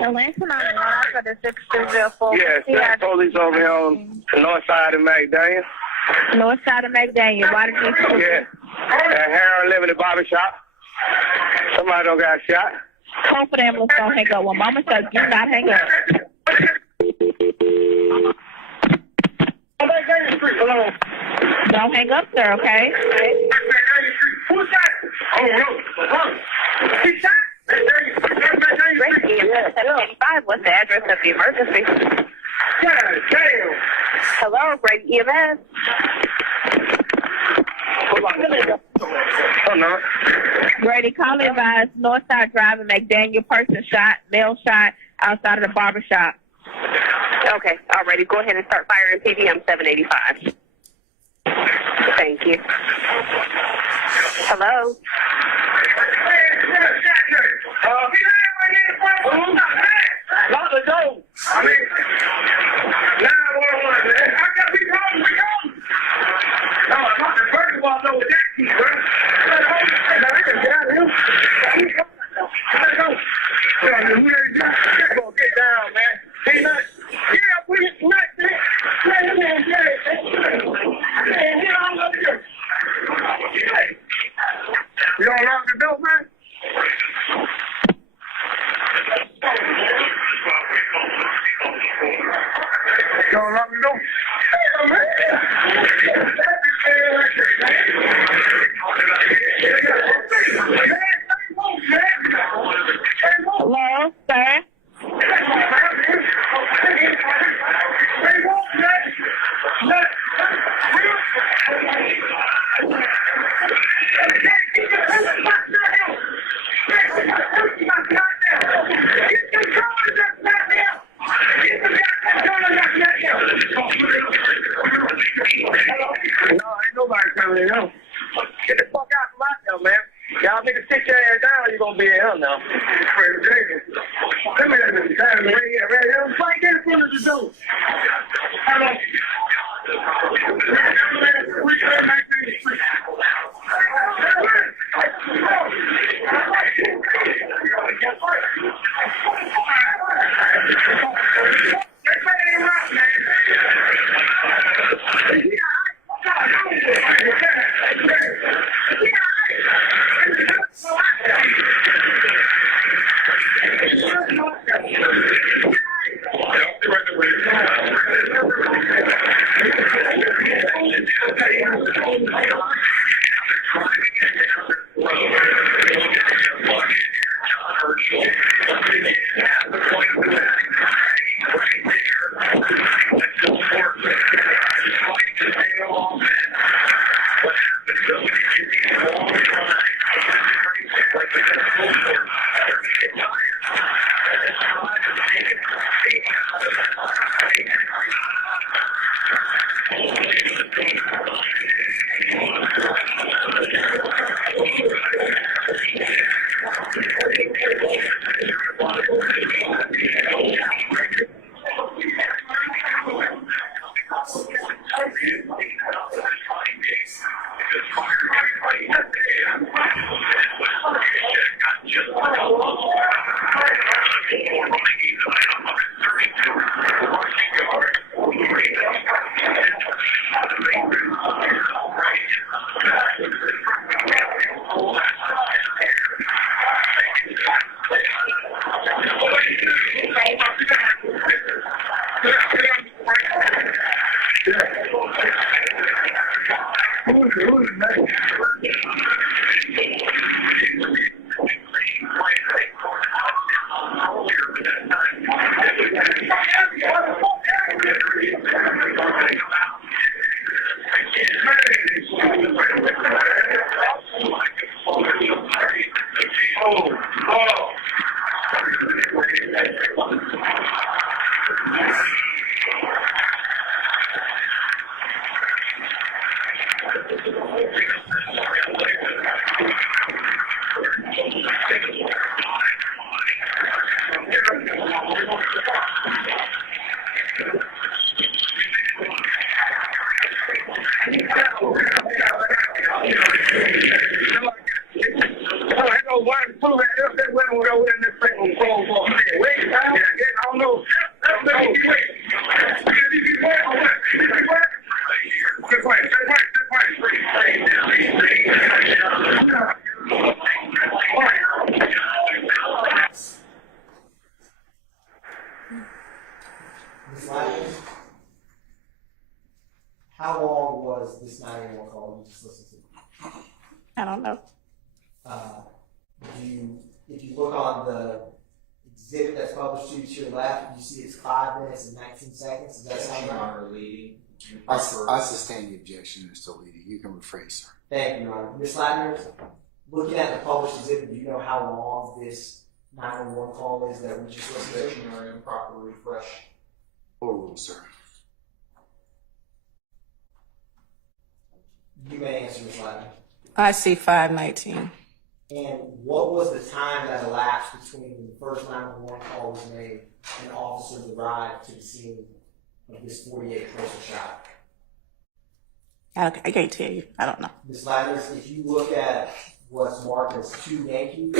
Atlanta 911 for the 6304. Yes, that police over here on the north side of McDaniel. North side of McDaniel. Why did you Yeah. At Harold living the barber shop. Somebody don't got shot. call for the ambulance? Don't hang up. One moment, so do not hang up. Don't hang up, sir, okay? Who's that? Oh, no. the emergency? God damn. Hello, Brady EMS. Oh, no. Brady, call me advised. Northside Drive and McDaniel person shot, male shot outside of the barber shop. Okay, alrighty. Go ahead and start firing PDM 785. Thank you. Hello? Lock the door. I mean, 911, man. I got we gone. No, first of all, I know what that key, bro. I can get out of here. Let's go. Get down, man. Ain't nothing. Yeah, we just not there. You don't lock the door, man? You don't lock the door? Hello, sir? Get the fuck out from out there, man. Y'all niggas sit your ass down, you gonna be in hell now. Let me have this time right here, right here. Right there in front of the door. Hello. We come back to the street. How long was this 911 call you just listened to? I don't know. If you look on the exhibit that's published to your left, you see it's 5 minutes and 19 seconds. Does that sound right? I sustain the objection, Mr. Leedy. You can rephrase, sir. Thank you, Your Honor. Ms. Ladner, looking at the published exhibit, do you know how long this 911 call is that we just listened to? Dictionary improper refresh. Overruled, sir. You may answer, Ms. Ladner. I see 519. And what was the time that elapsed between when the first 911 call was made and officers arrived to the scene of this 48-person shot? I can't tell you. I don't know. Ms. Ladner, if you look at what's marked as 2 Yankees,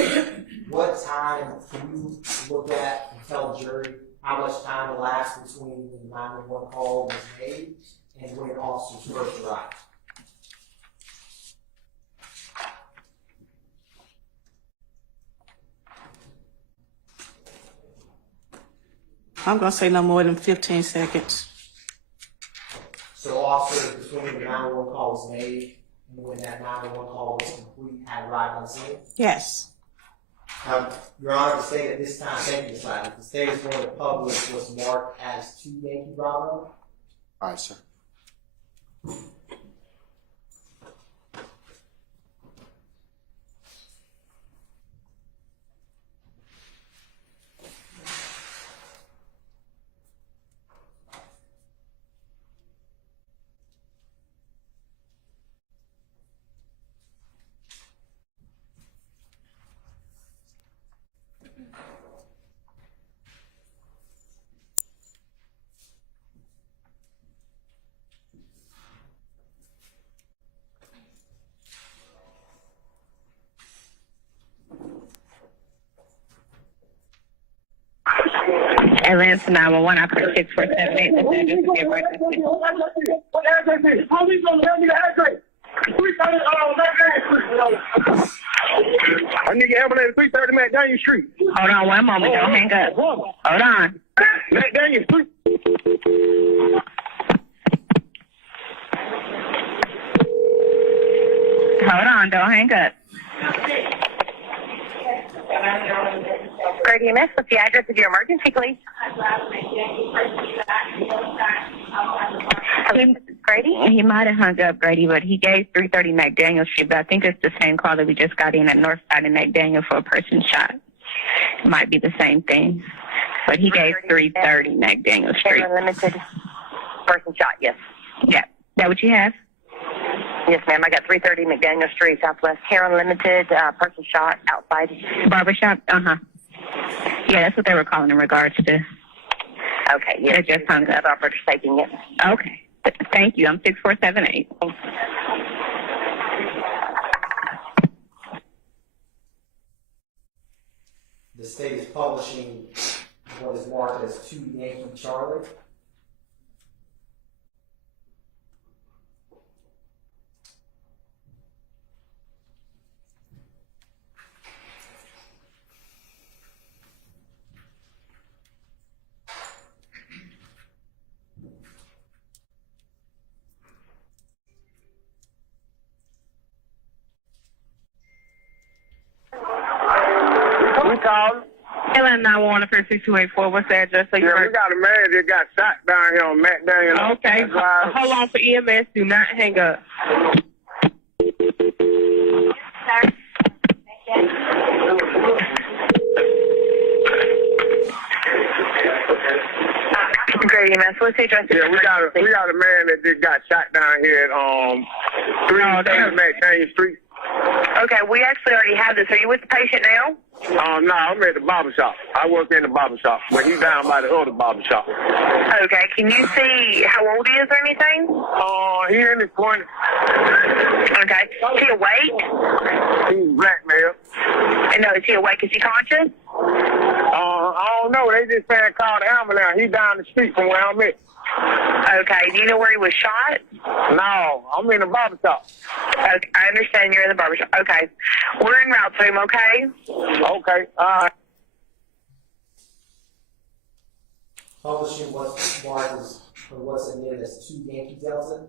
what time can you look at and tell the jury how much time elapsed between when the 911 call was made and when officers first arrived? I'm going to say no more than 15 seconds. So officers between when the 911 call was made and when that 911 call was complete had arrived on scene? Yes. Your Honor, the state at this time, thank you, Ms. Ladner, the state is going to publish was marked as 2 Yankee Bravo. All right, sir. Atlanta 911, I put 6478. What address is it? Police on the address. I need your ambulance 330 McDaniel Street. Hold on one moment, don't hang up. Hold on. McDaniel Street. Hold on, don't hang up. Grady EMS, what's the address of your emergency, please? Grady? He might have hung up, Grady, but he gave 330 McDaniel Street, but I think it's the same call that we just got in at Northside and McDaniel for a person shot. It might be the same thing, but he gave 330 McDaniel Street. Limited person shot, yes. Yeah. Is that what you have? Yes, ma'am. I got 330 McDaniel Street, Southwest. Hair Unlimited, person shot outside. Barbershop? Uh-huh. Yeah, that's what they were calling in regards to. Okay, yes. They just hung up. Operator's taking it. Okay. Thank you. I'm 6478. The state is publishing what is marked as 2 Yankee Charlie. We called. Atlanta 911 for 6284. What's the address? So Yeah, we got a man that got shot down here on McDaniel. Okay. Hold on for EMS. Do not hang up. Grady EMS, what's the address? Yeah, we got a man that just got shot down here at 330 McDaniel Street. Okay, we actually already have this. Are you with the patient now? No, I'm at the barber shop. I work in the barber shop, but he's down by the other barber shop. Okay, can you see how old he is or anything? He in his 20s. Okay. Is he awake? He's black male. No, is he awake? Is he conscious? I don't know. They just saying call the ambulance. He's down the street from where I'm at. Okay, do you know where he was shot? No, I'm in the barber shop. Okay, I understand you're in the barbershop. Okay. We're en route to him, okay? Okay, all right. Publishing what's marked as, or what's admitted as 2 Yankee Delta.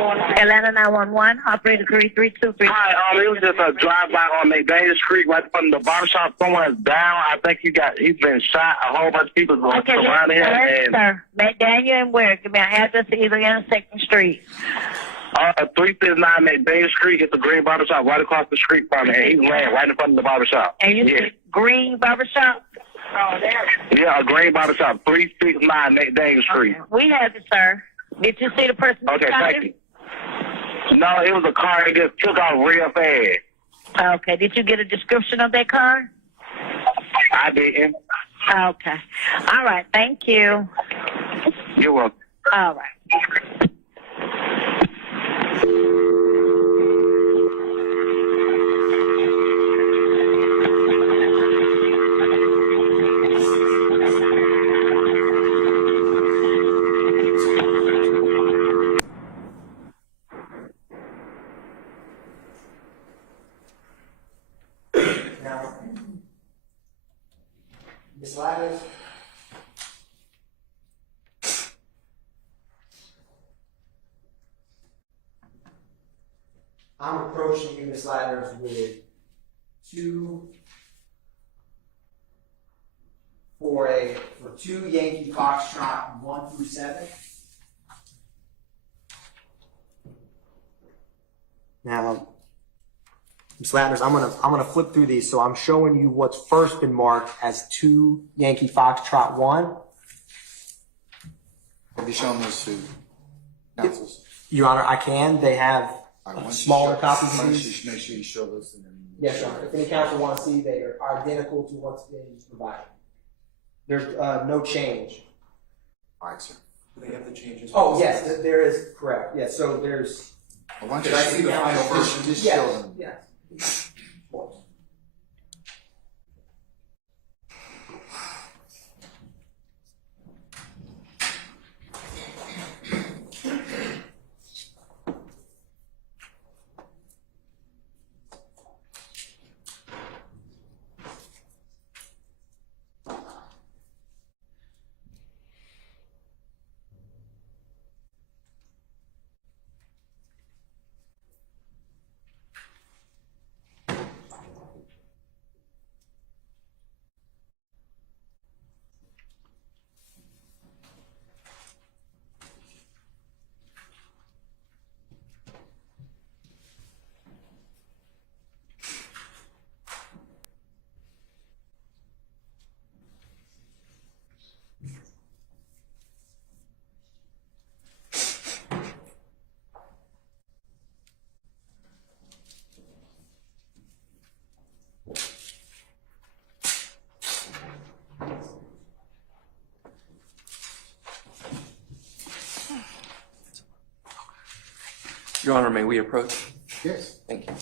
Atlanta 911, operator 3323. Hi, it was just a drive-by on McDaniel Street right from the barbershop. Someone's down. I think he's been shot. A whole bunch of people Okay, surrounding him. yes, And sir. McDaniel and where? Give me an address to either end of 2nd Street. 359 McDaniel Street. It's a green barbershop right across the street from it. And he's laying right in front of the barbershop. And you said Green Barbershop? Oh, there. Yeah, a green barbershop, 369 McDaniel Street. We have it, sir. Did you see the person who Okay, shot thank him? you. No, it was a car that just took off real fast. Okay. Did you get a description of that car? I didn't. Okay. All right. Thank you. You're welcome. All right. Now, Ms. Ladders, I'm approaching you, Ms. Ladders, with two Yankee Foxtrot 1 through 7. Now, Ms. Ladders, I'm gonna flip through these, so I'm showing you what's first been marked as 2 Yankee Foxtrot 1. Have you shown those to councils? Your Honor, I can. They have smaller copies of Why don't these. you make sure you show those to them? Yes, Your Honor. If any council wants to see, they are identical to what's been provided. There's no change. All right, sir. Do they have the changes? Oh, yes, there is, correct. Yes, so there's. I want you to see the final version. Just show Yes, them. yes. Of course. Your Honor, may we approach? Yes. Thank you.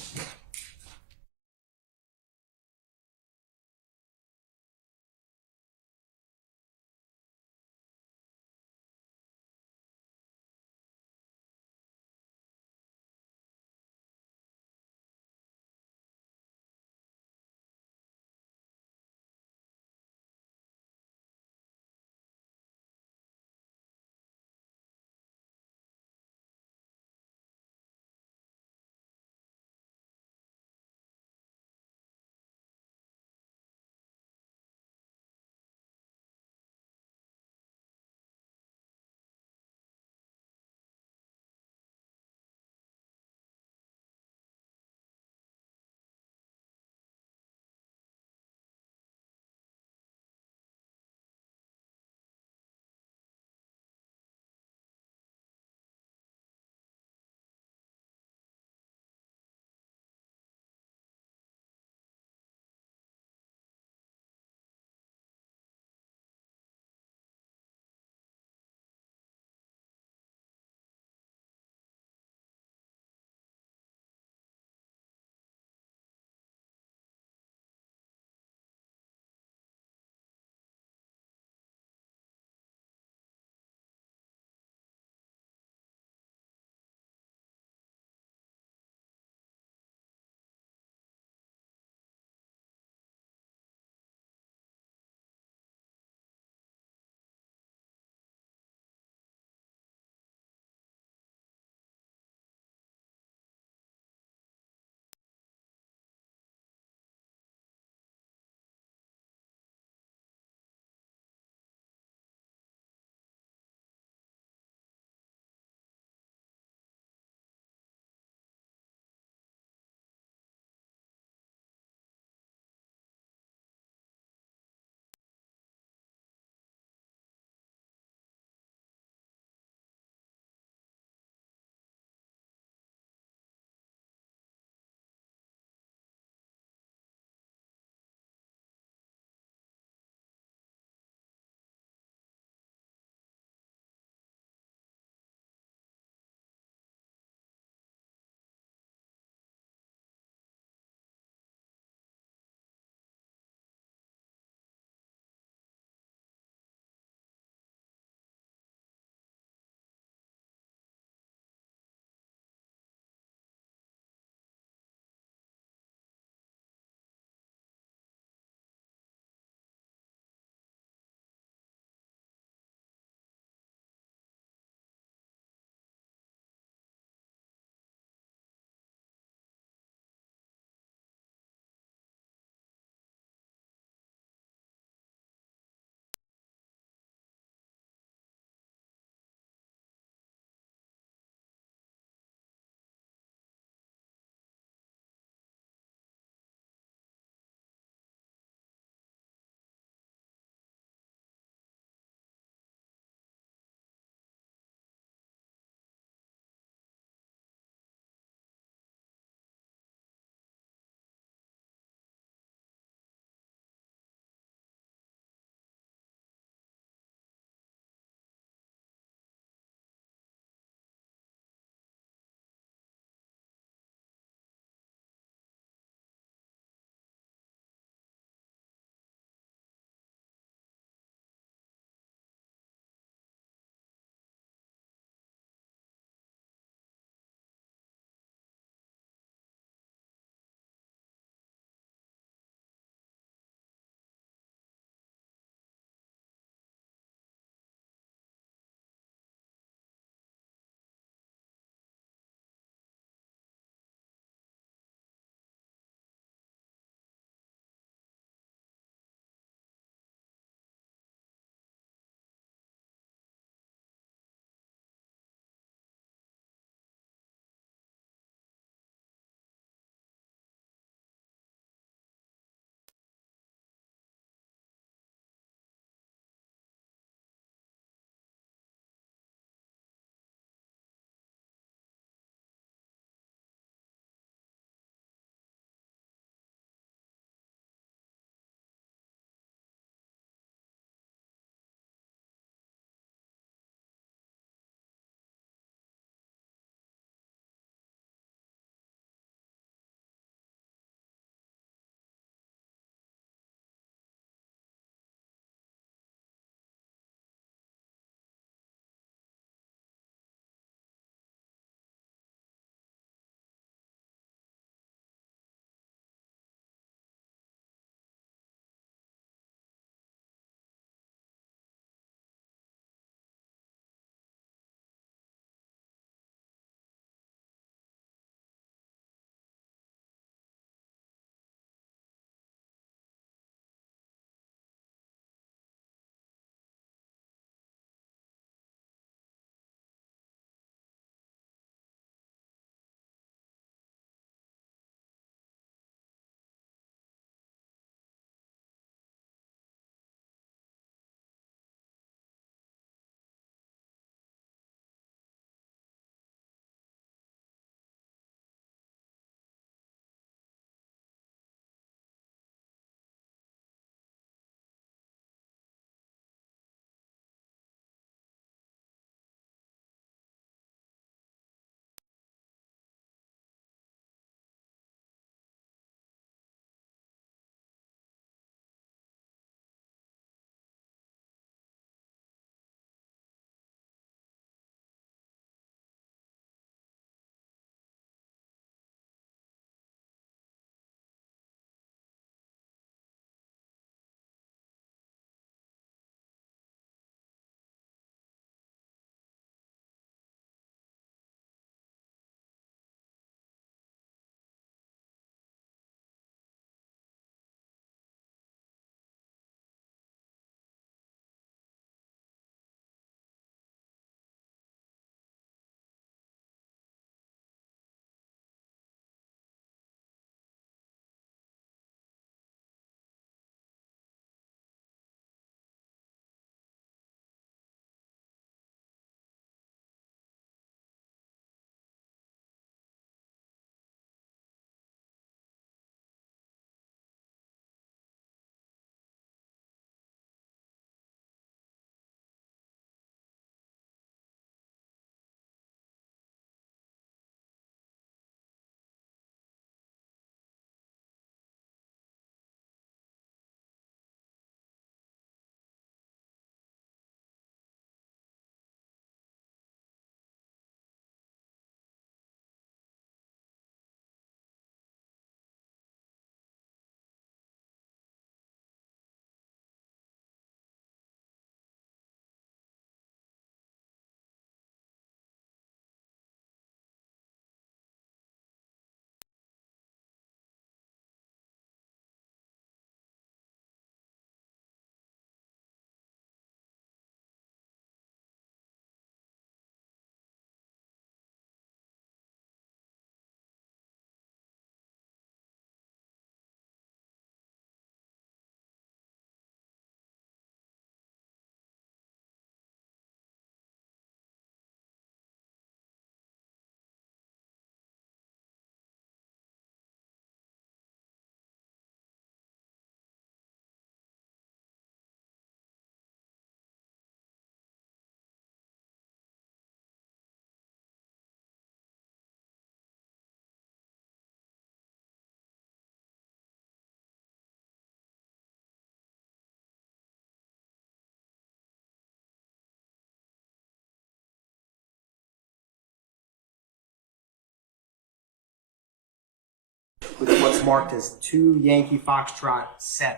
marked as 2 Yankee Foxtrot 7.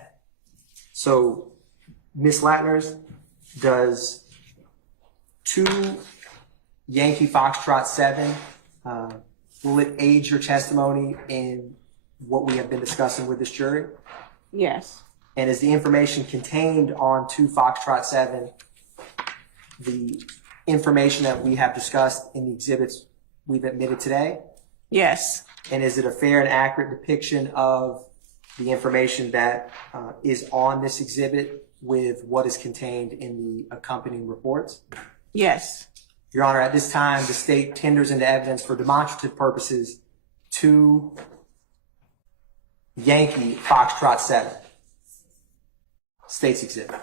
So, Ms. Latners, does 2 Yankee Foxtrot 7, will it aid your testimony in what we have been discussing with this jury? Yes. And is the information contained on 2 Foxtrot 7 the information that we have discussed in the exhibits we've admitted today? Yes. And is it a fair and accurate depiction of the information that is on this exhibit with what is contained in the accompanying reports? Yes. Your Honor, at this time, the state tenders into evidence for demonstrative purposes 2 Yankee Foxtrot 7. State's exhibit.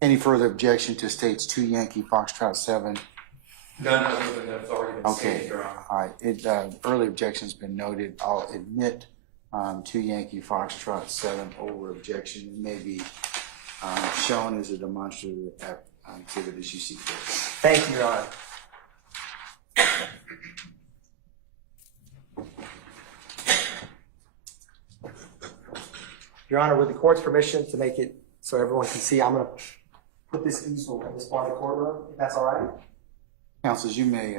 Any further objection to states 2 Yankee Foxtrot 7? None other than that's already been Okay, stated, Your Honor. all right. Early objection's been noted. I'll admit 2 Yankee Foxtrot 7 over objection. It may be shown as a demonstrative exhibit as you see fit. Thank you, Your Honor. Your Honor, with the court's permission to make it so everyone can see, I'm going to put this easel in this part of the courtroom, if that's all right. Counsels, you may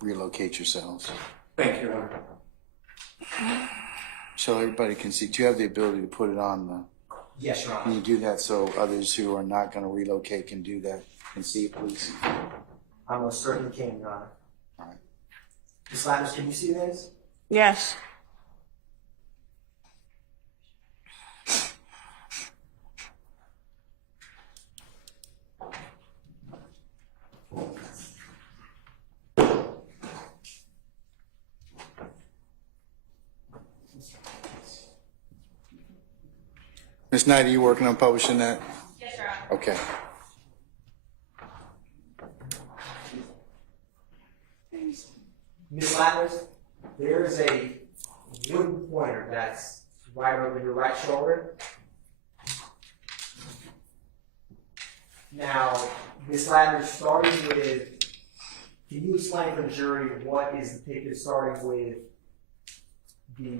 relocate yourselves Thank you, Your Honor. so everybody can see. Do you have the ability to put it on the? Yes, Your Can Honor. you do that so others who are not going to relocate can do that and see it, please? I most certainly can, Your Honor. All right. Ms. Latners, can you see this? Yes. Ms. Knight, are you working on publishing that? Yes, Your Honor. Okay. Ms. Latners, there's a wooden pointer that's right over your right shoulder. Now, Ms. Latners, starting with, can you explain for the jury what is depicted starting with the,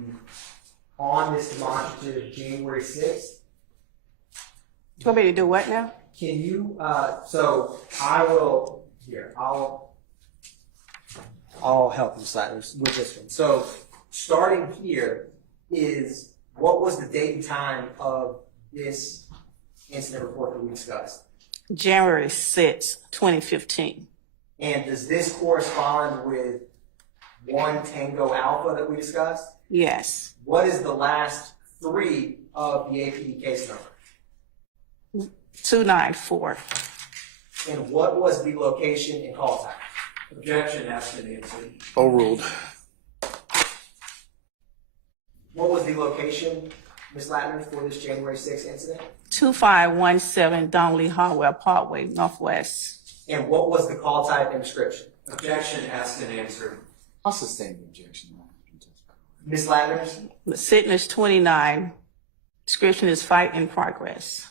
on this demonstrative January 6th? You want me to do what now? Can you, so I will, here, I'll help Ms. Latners with this one. So starting here is, what was the date and time of this incident report that we discussed? January 6, 2015. And does this correspond with 1 Tango Alpha that we discussed? Yes. What is the last 3 of the APD case number? 294. And what was the location and call time? Objection asked and answered. Overruled. What was the location, Ms. Latner, for this January 6th incident? 2517 Donnelly Harwell Parkway, Northwest. And what was the call type and description? Objection asked and answered. I'll sustain the objection. Ms. Latner? The sitting is 29. Description is fight in progress.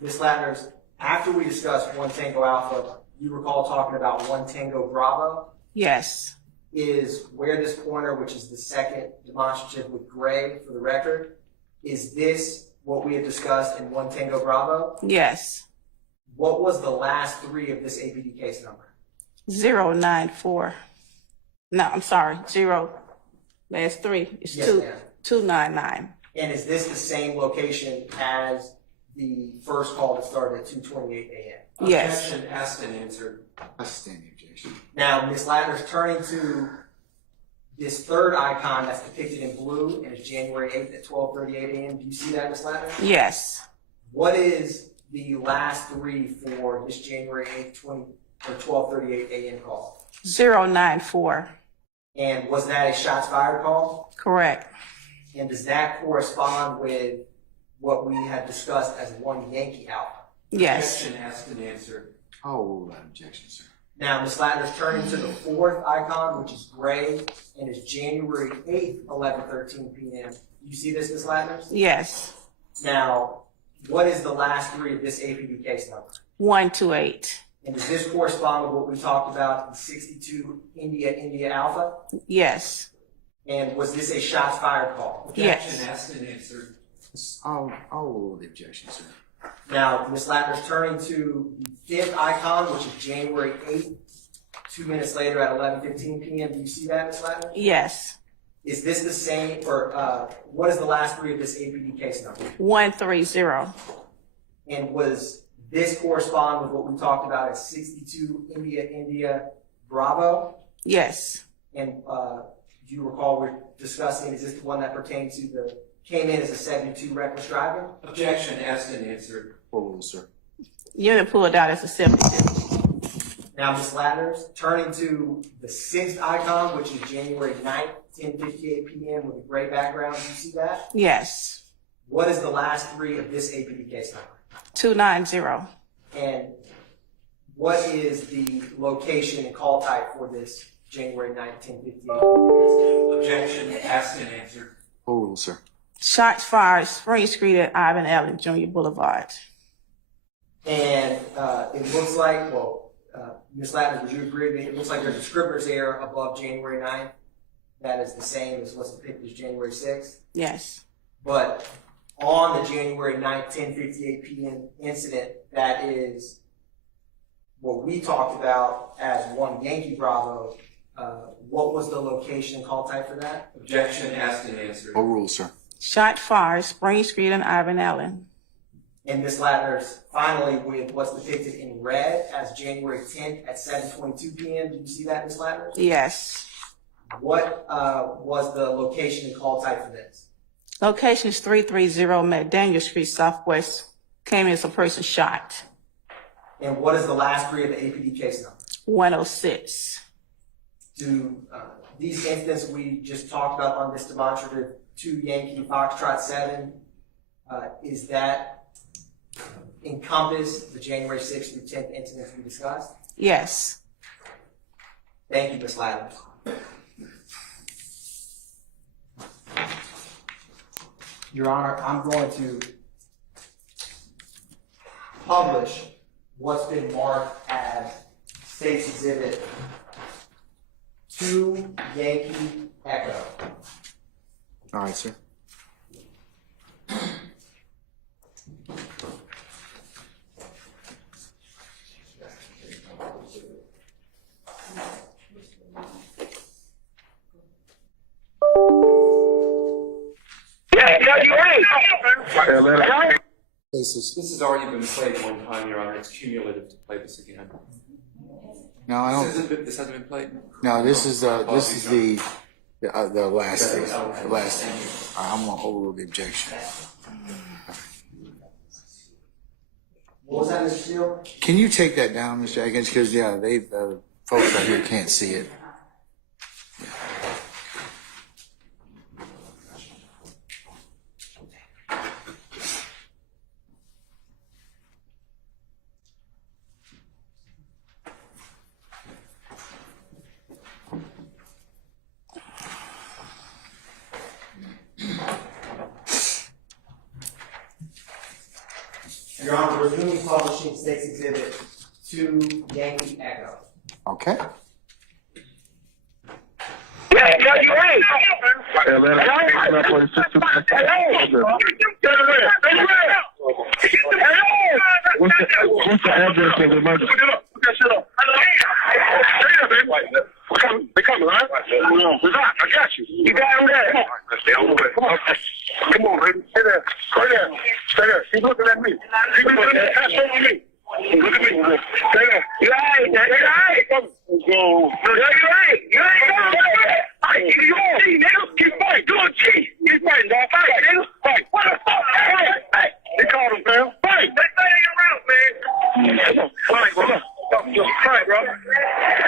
Ms. Latner, after we discussed 1 Tango Alpha, you recall talking about 1 Tango Bravo? Yes. Is where this pointer, which is the second demonstrative with gray for the record, is this what we had discussed in 1 Tango Bravo? Yes. What was the last 3 of this APD case number? 094. No, I'm sorry. 0. Last 3 is Yes, 2. ma'am. 299. And is this the same location as the first call that started at 2:28 a.m.? Yes. Objection asked and answered. I sustain the objection. Now, Ms. Latner's turning to this third icon that's depicted in blue and is January 8th at 12:38 a.m. Do you see that, Ms. Latner? Yes. What is the last 3 for this January 8th, 12:38 a.m. call? 094. And was that a shots fired call? Correct. And does that correspond with what we had discussed as 1 Yankee Alpha? Yes. Objection asked and answered. I'll rule that objection, sir. Now, Ms. Latner's turning to the fourth icon, which is gray, and is January 8th, 11:13 p.m. You see this, Ms. Latner? Yes. Now, what is the last 3 of this APB case number? 128. And does this correspond with what we talked about in 62 India Alpha? Yes. And was this a shots fired call? Yes. Asked and answered. I'll rule the objection, sir. Now, Ms. Latner's turning to the fifth icon, which is January 8th, 2 minutes later at 11:15 p.m. Do you see that, Ms. Latner? Yes. Is this the same, or what is the last three of this APD case number? 130. And was this correspond with what we talked about as 62 India Bravo? Yes. And do you recall we're discussing, is this the one that pertained to came in as a 72 reckless driving? Objection asked and answered. Overruled, sir. Unit pulled out as a 72. Now, Ms. Latner's turning to the sixth icon, which is January 9th, 10:58 p.m. with a gray background. Do you see that? Yes. What is the last three of this APD case number? 290. And what is the location and call type for this January 9th, 10:58? Objection asked and answered. Overruled, sir. Shots fired, Spring Street at Ivan Allen Jr. Boulevard. And it looks like, Ms. Latner, would you agree with me? It looks like there's a scrivener's error above January 9th. That is the same as what's depicted as January 6th. Yes. But on the January 9th, 10:58 p.m. incident, that is what we talked about as 1 Yankee Bravo. What was the location and call type for that? Objection asked and answered. Overruled, sir. Shot fired, Spring Street and Ivan Allen. And Ms. Latner's finally with what's depicted in red as January 10th at 7:22 p.m. Do you see that, Ms. Latner? Yes. What was the location and call type for this? Location is 330 McDaniel Street Southwest. Came in as a person shot. And what is the last three of the APD case number? 106. Do these incidents we just talked about on this demonstrative 2 Yankee Foxtrot 7, is that encompass the January 6th through 10th incidents we discussed? Yes. Thank you, Ms. Latner. Your Honor, I'm going to publish what's been marked as State's Exhibit 2 Yankee Echo. All right, sir. This has already been played one time, Your Honor. It's cumulative to play this again. No, I don't. This hasn't been played? No, this is the last thing. The last thing. I'm gonna overrule the objection. What was that, Mr. Steele? Can you take that down, Mr. Jenkins? Because they folks out here can't see it. Your Honor, resuming publishing State's Exhibit 2 Yankee Echo. Okay. What's the address of the emergency? They coming, right? I got you. You got him there. Come on, baby. Stay there. Stay there. Stay there. He's looking at me. He's looking at me. Pass over me. Look at me. Stay there. You right. You right. Go. You right. You right. You on. Nigga. Keep fighting. Do a G. Keep fighting, dog. Fight, nigga. Fight. What the fuck? Hey. They called him, fam. Fight. They say you're around, man. Come on. Fight, bro. Fight, bro.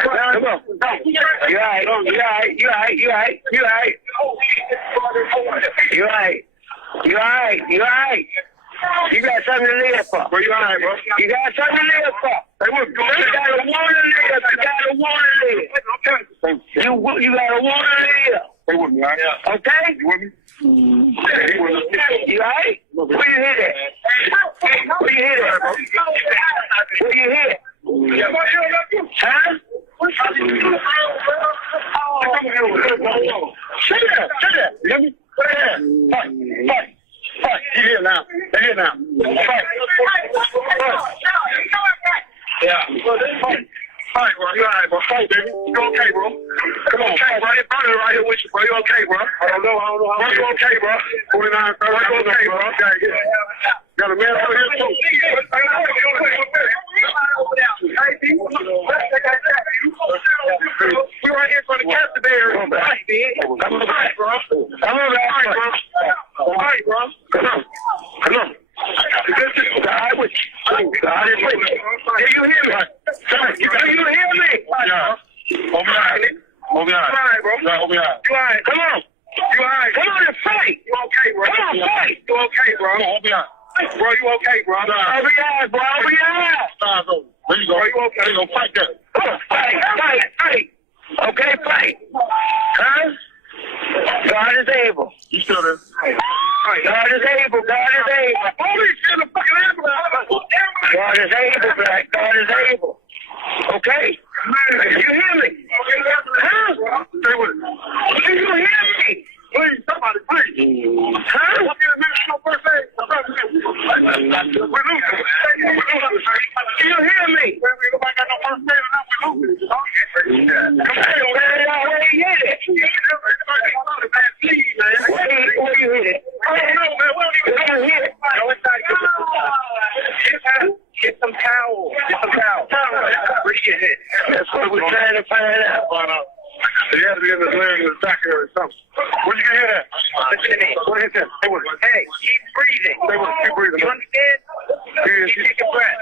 Come on. You right. You right. You right. You right. You right. You right. You right. You right. You got something to live for. Bro, you all right, bro? You got something to live for. Hey, you got a want to live. You got a want to live. You got a want to live. Stay with me, all right? Okay? You with me? You all right? Where you hit it? Where you hit it? Where you hit it? Huh? Say that. You hear me? Fight. You here now. Fight. Yeah. Fight, bro. You all right, bro? Fight, baby. You okay, bro? Come on, fight, bro. Your brother right here with you, bro. You okay, bro? I don't know how. Bro, you okay, bro? 49, 30. You okay, bro? Got a man over here, too. We right here for the Castleberry. Fight, man. Come on, fight, bro. Fight, bro. Come on. This is the eye with you. The eye with you. Do you hear me? Do you hear me? Yeah. Over your eye, bro. Yeah, over your eye. You all right? Come on. You all right? Come on and fight. You okay, bro? Come on, fight. You okay, bro? Come on, over your eye. Bro, you okay, bro? Over your eye, bro. Over your eye. There you go. You okay? There you go. Fight that. Come on, fight. Okay, fight. Huh? God is able. You still there? God is able. Holy shit, the fucking ambulance. God is able, Black. God is able. Okay? You hear me? Huh? Stay with it. Do you hear me? Please, somebody, please. Huh? What's your ministerial first aid? We're losing. Do you hear me? Nobody got no first aid or nothing. We're losing. Where you hit it? Where you hit it? I don't know, man. Where you hit it? Get some towels. Where you hit it? That's what we're trying to find out. You have to be in the leg in the back here or something. Where'd you get hit at? Listen to me. What hit that? Hey, keep breathing. Keep breathing. You understand? Keep taking breath.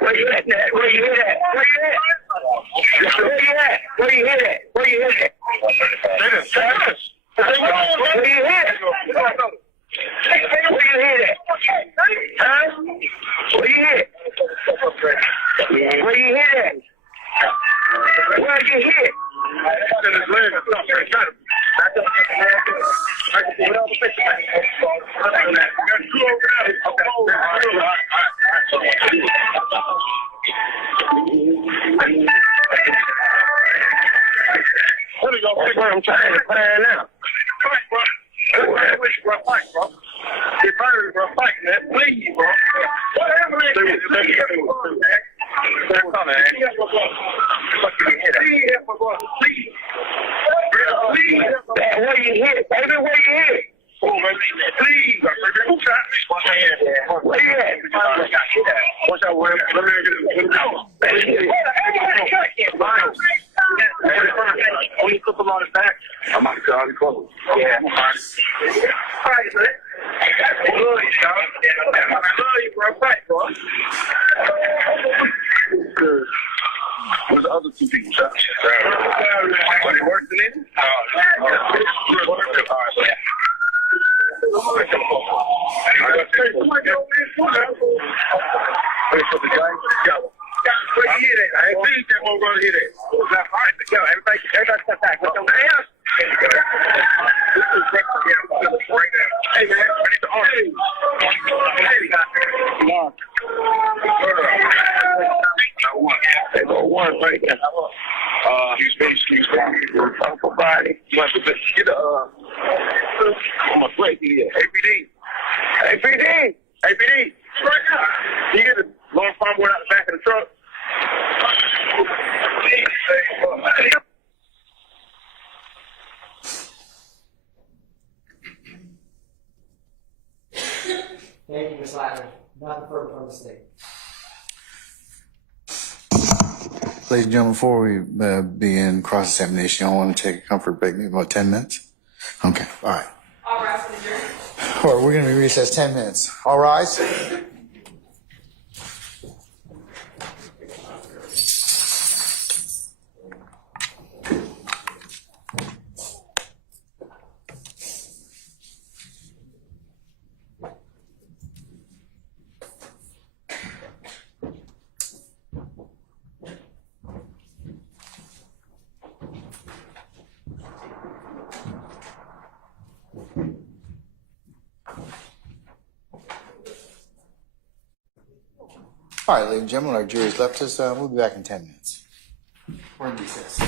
Where you hit that? Where you hit it? Where you hit it? Where you hit it? Huh? Where you hit? Where you hit it? Where you hit? In his leg or something. That's what I'm trying to find out. Fight, bro. Get burned, bro. Fight, man. Please, bro. Where you hit? Baby, where you hit? Please. Where you at? What's that word? Let me get it. When you put them on his back, I'm not sure how to close. Yeah. All right, man. I love you, bro. Fight, bro. Good. Where's the other two people shot? Are they working in? Where you hit it? I ain't seen that one brother hit it. All right, go. Everybody step back. What's your name? Hey, man, I need the arm. Hey, go one right now. Excuse me. You're a powerful body. You have to get I'm a break here. APD. Right now. You get the long farm board out the back of the truck. Thank you, Ms. Ladner. Nothing further from the state. Ladies and gentlemen, before we begin cross-examination, y'all want to take a comfort break, maybe about 10 minutes? Okay, all right. All rise for the jury. All right, we're going to be recessed 10 minutes. All rise. All right, ladies and gentlemen, our jury's left us. We'll be back in 10 minutes. We're in recess.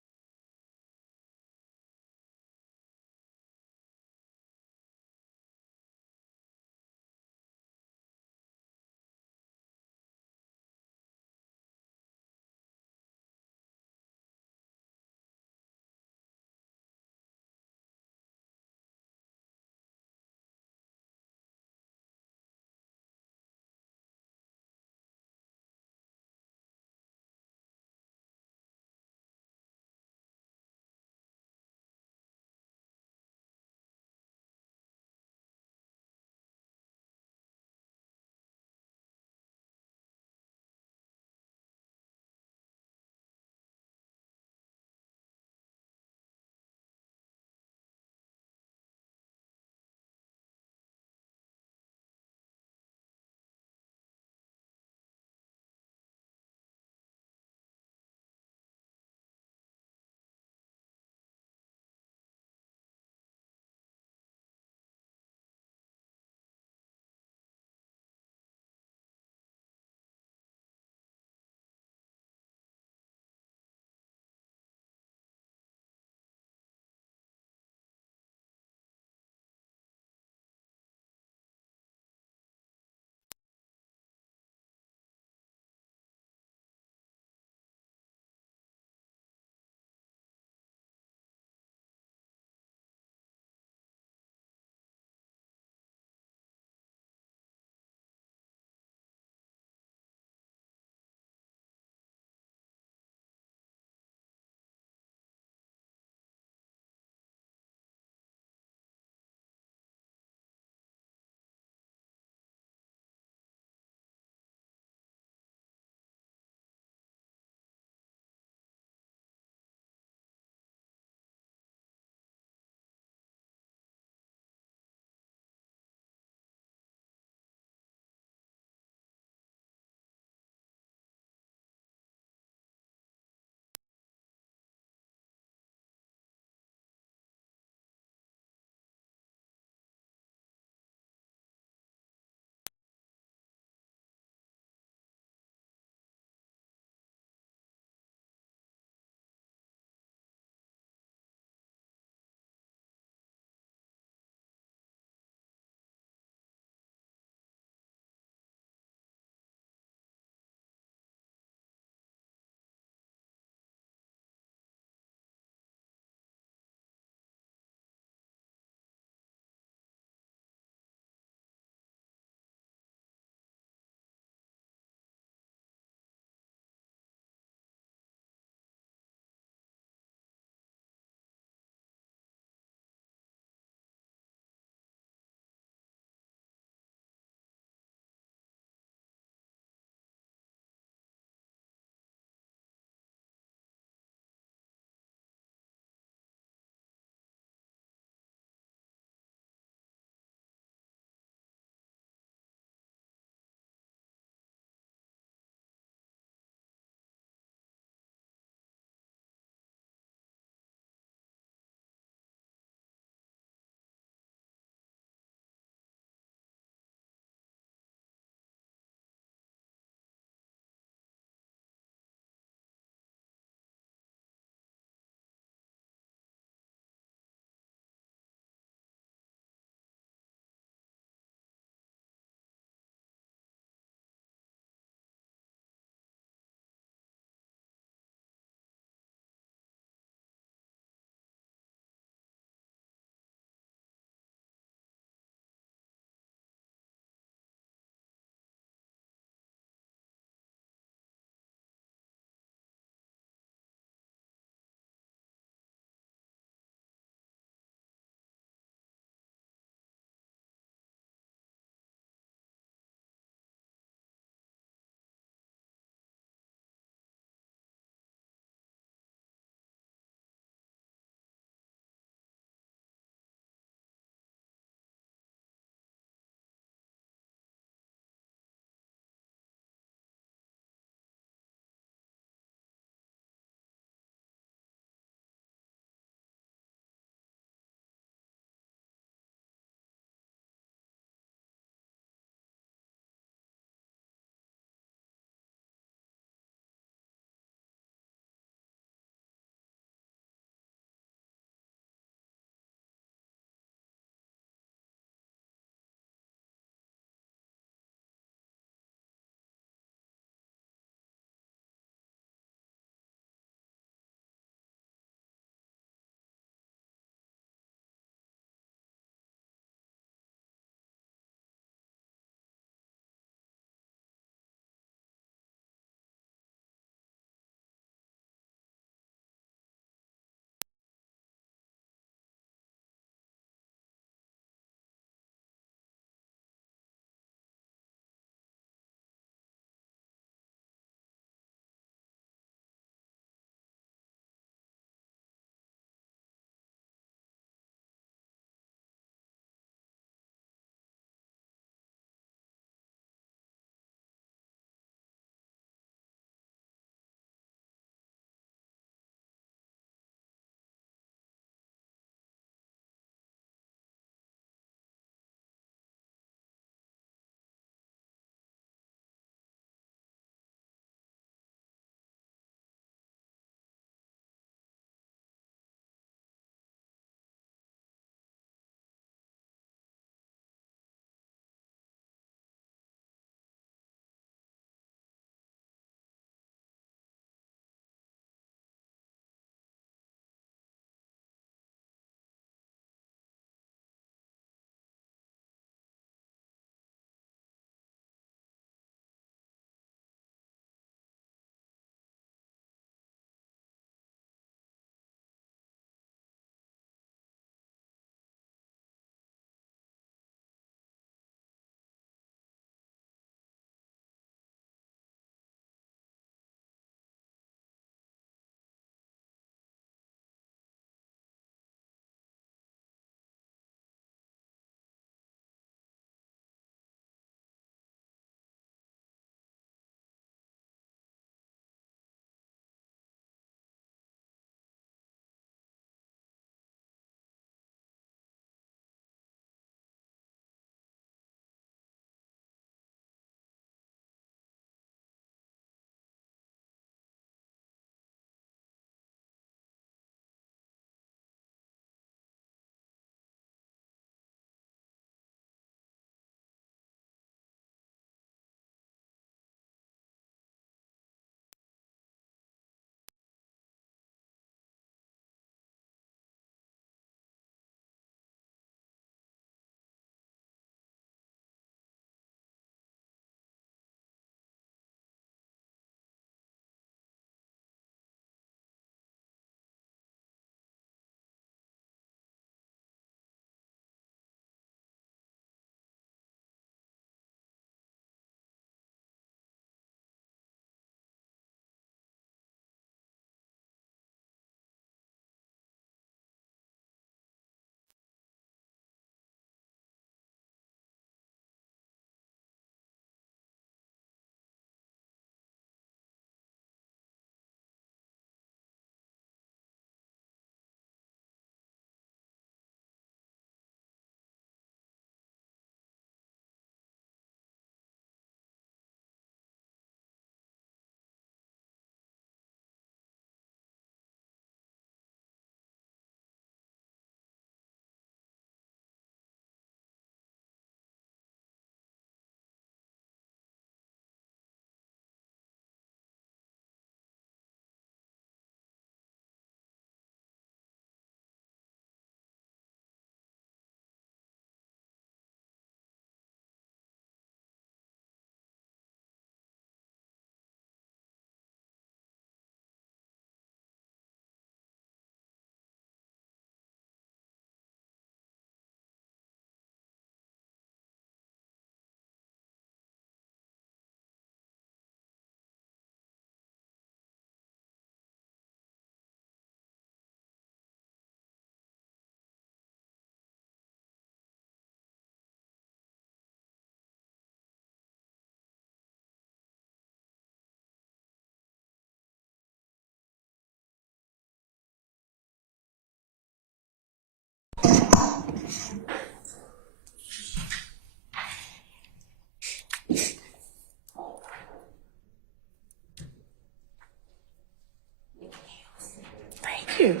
you.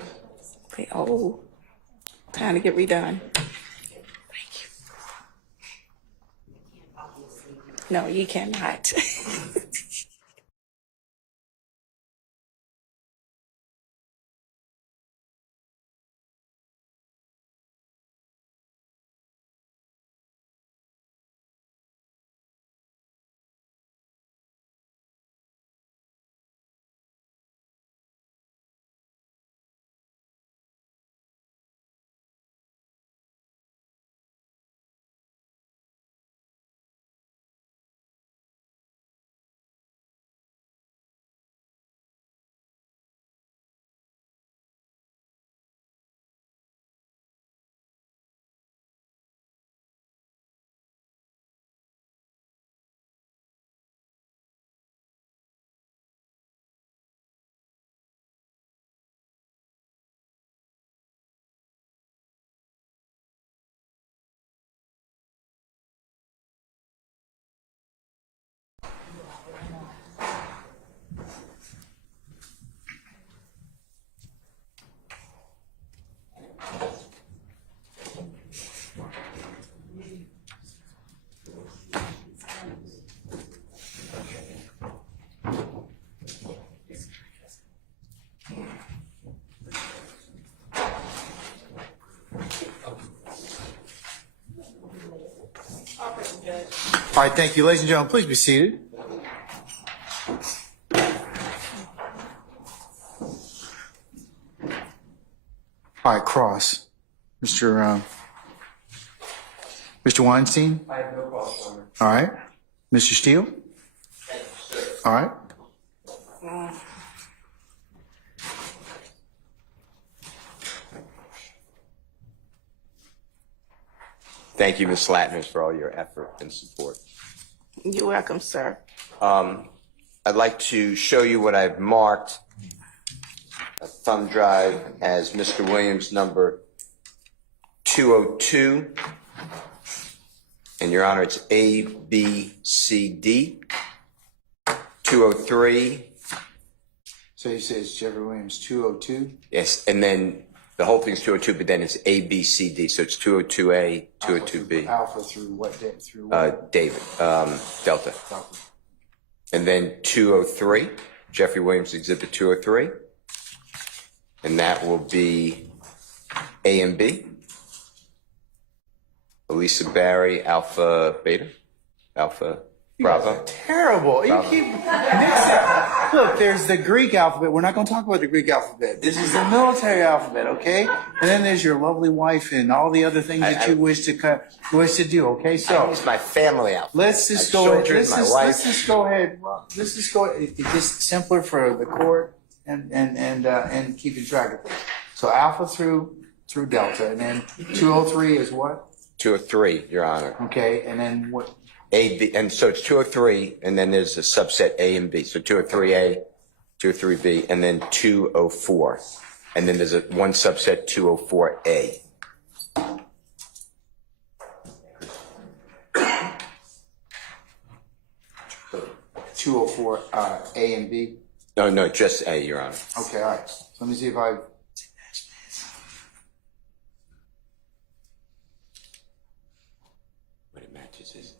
Okay, oh, time to get redone. Thank you. No, you cannot. All right, thank you. Ladies and gentlemen, please be seated. All right, cross. Mr. Weinstein? I have no cross, Your Honor. All right. Mr. Steele? All right. Thank you, Ms. Slatners, for all your effort and support. You're welcome, sir. I'd like to show you what I've marked a thumb drive as Mr. Williams number 202. And Your Honor, it's A, B, C, D. 203. So you say it's Jeffrey Williams 202? Yes, and then the whole thing's 202, but then it's A, B, C, D. So it's 202A, 202B. Alpha through what? Through what? David, Delta. And then 203, Jeffrey Williams Exhibit 203. And that will be A and B. Elisa Barry, Alpha Beta, Alpha Bravo. Terrible. You keep mixing. Look, there's the Greek alphabet. We're not going to talk about the Greek alphabet. This is the military alphabet, okay? And then there's your lovely wife and all the other things that you wish to do, okay? So It's my family alphabet. let's just My go ahead. children, my wife. Let's just go ahead. Let's just go. It's just simpler for the court and keeping track of things. So Alpha through Delta, and then 203 is what? 203, Your Honor. Okay, and then what? A, B, and so it's 203, and then there's a subset A and B. So 203A, 203B, and then 204. And then there's one subset 204A. 204 A and B. No, just A, Your Honor. Okay, all right. So let me see if I. What it matches is.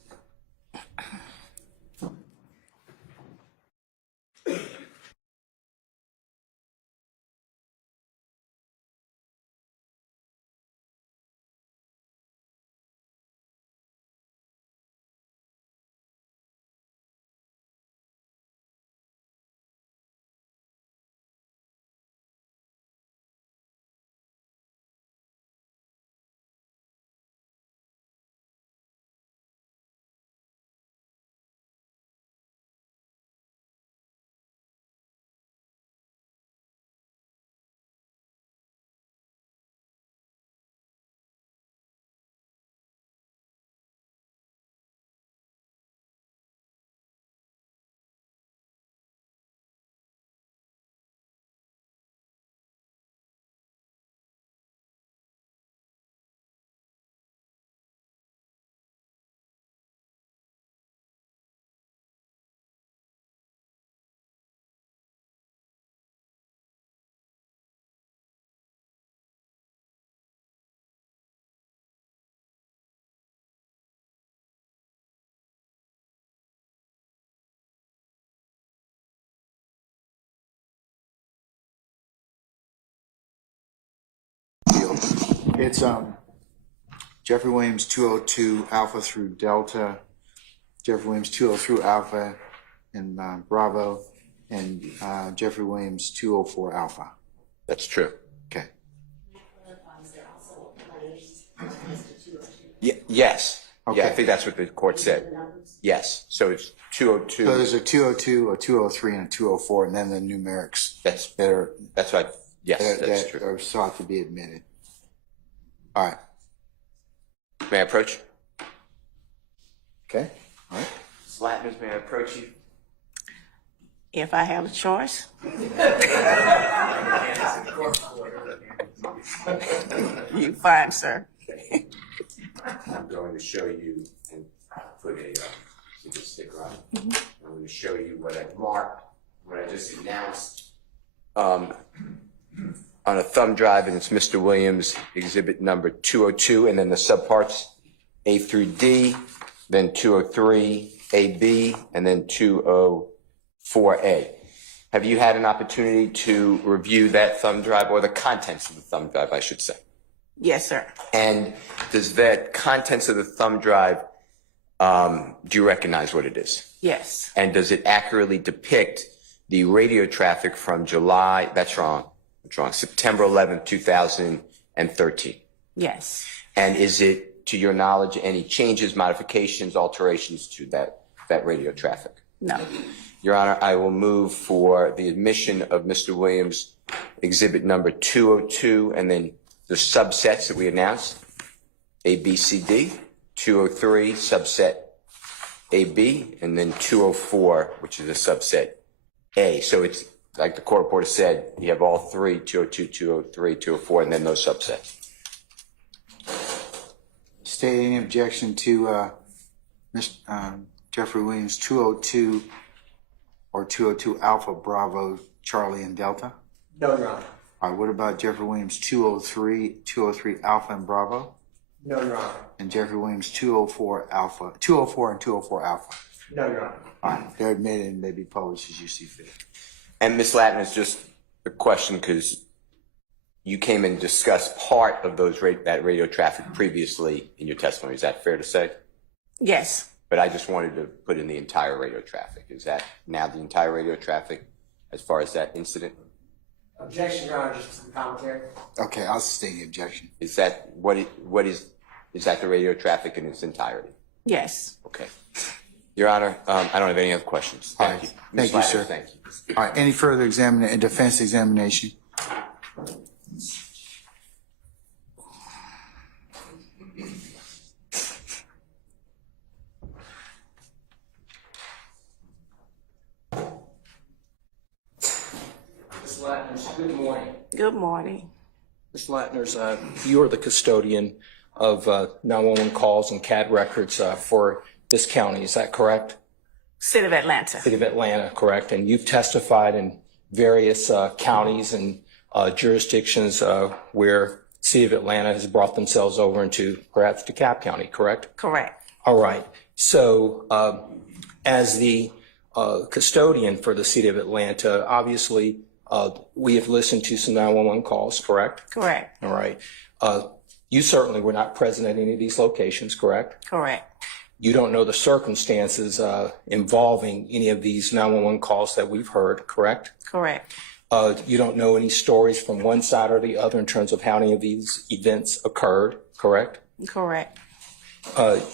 It's Jeffrey Williams 202 Alpha through Delta, Jeffrey Williams 203 Alpha and Bravo, and Jeffrey Williams 204 Alpha. That's true. Okay. Yes. Okay. Yeah, I think that's what the court said. Yes. So it's 202. So there's a 202, a 203, and a 204, and then the numerics That's right. Yes, that's that true. are sought to be admitted. All right. May I approach? Okay. All right. Slatners, may I approach you? If I have a choice. You fine, sir. I'm going to show you and put a sticker on it. I'm going to show you what I marked, what I just announced on a thumb drive, and it's Mr. Williams exhibit number 202, and then the subparts A through D, then 203 AB, and then 204A. Have you had an opportunity to review that thumb drive, or the contents of the thumb drive, I should say? Yes, sir. And does that contents of the thumb drive, do you recognize what it is? Yes. And does it accurately depict the radio traffic from July, that's wrong, September 11th, 2013? Yes. And is it, to your knowledge, any changes, modifications, alterations to that radio traffic? No. Your Honor, I will move for the admission of Mr. Williams exhibit number 202, and then the subsets that we announced, A, B, C, D, 203 subset AB, and then 204, which is a subset A. So it's like the court reporter said, you have all three, 202, 203, 204, and then those subsets. State any objection to Jeffrey Williams 202 or 202 Alpha, Bravo, Charlie, and Delta? No, Your Honor. All right, what about Jeffrey Williams 203 Alpha and Bravo? No, Your Honor. And Jeffrey Williams 204 Alpha, 204 and 204 Alpha? No, Your Honor. All right, they're admitted and they be published as you see fit. And Ms. Latin, is just a question because you came and discussed part of that radio traffic previously in your testimony. Is that fair to say? Yes. But I just wanted to put in the entire radio traffic. Is that now the entire radio traffic as far as that incident? Objection, Your Honor, just to the commentary. Okay, I'll sustain the objection. Is that is that the radio traffic in its entirety? Yes. Okay. Your Honor, I don't have any other questions. Thank you. Thank you, sir. Thank you. All right, any further defense examination? Ms. Latners, good morning. Good morning. Ms. Latners, you are the custodian of 911 calls and CAD records for this county, is that correct? City of Atlanta. City of Atlanta, correct. And you've testified in various counties and jurisdictions where City of Atlanta has brought themselves over into perhaps DeKalb County, correct? Correct. All right. So as the custodian for the City of Atlanta, obviously we have listened to some 911 calls, correct? Correct. All right. You certainly were not present at any of these locations, correct? Correct. You don't know the circumstances involving any of these 911 calls that we've heard, correct? Correct. You don't know any stories from one side or the other in terms of how any of these events occurred, correct? Correct.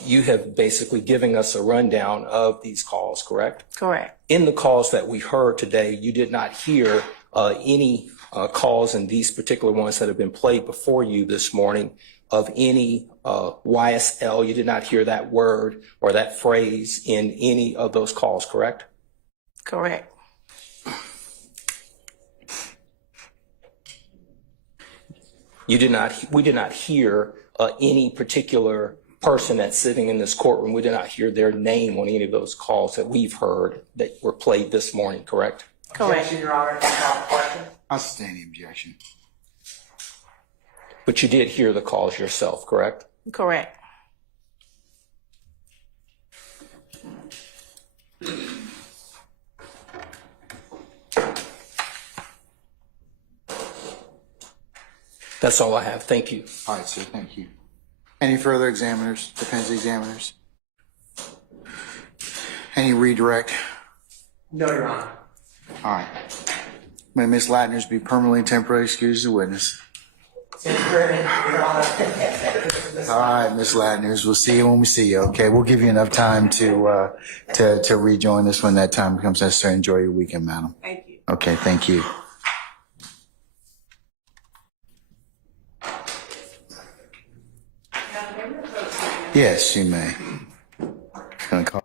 You have basically given us a rundown of these calls, correct? Correct. In the calls that we heard today, you did not hear any calls in these particular ones that have been played before you this morning of any YSL. You did not hear that word or that phrase in any of those calls, correct? Correct. We did not hear any particular person that's sitting in this courtroom. We did not hear their name on any of those calls that we've heard that were played this morning, correct? Correct. Objection, Your Honor. Question. I'll sustain the objection. But you did hear the calls yourself, correct? Correct. That's all I have. Thank you. All right, sir, thank you. Any further examiners, defense examiners? Any redirect? No, Your Honor. All right. May Ms. Latner's be permanently and temporarily excused as a witness. Temporary, Your Honor. All right, Ms. Latner's, we'll see you when we see you, okay? We'll give you enough time to rejoin us when that time becomes necessary. Enjoy your weekend, madam. Thank you. Okay, thank you. Yes, you may. Just gonna call.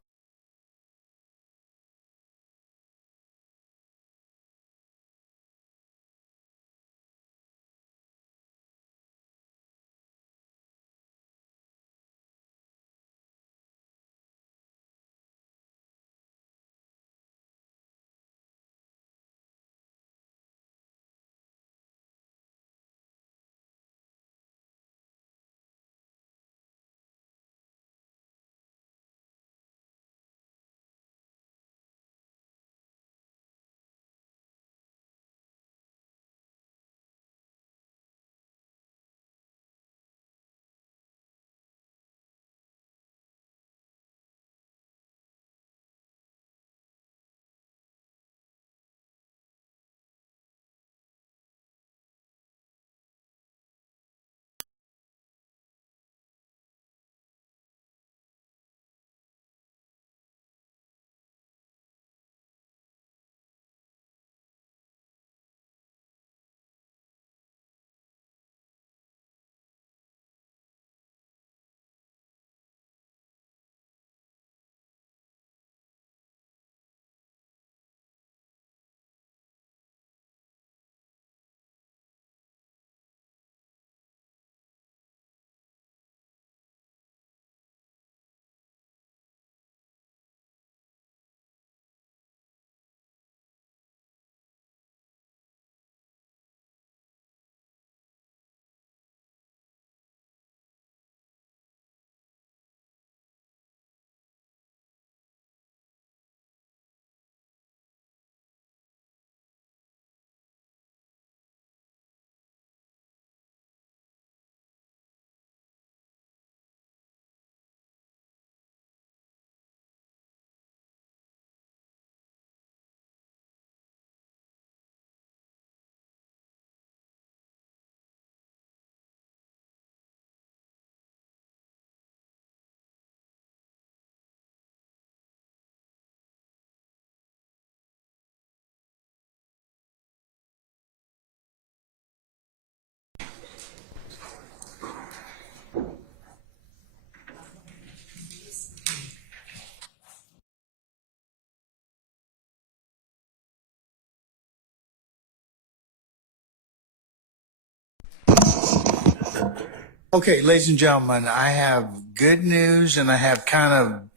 Okay, ladies and gentlemen, I have good news and I have kind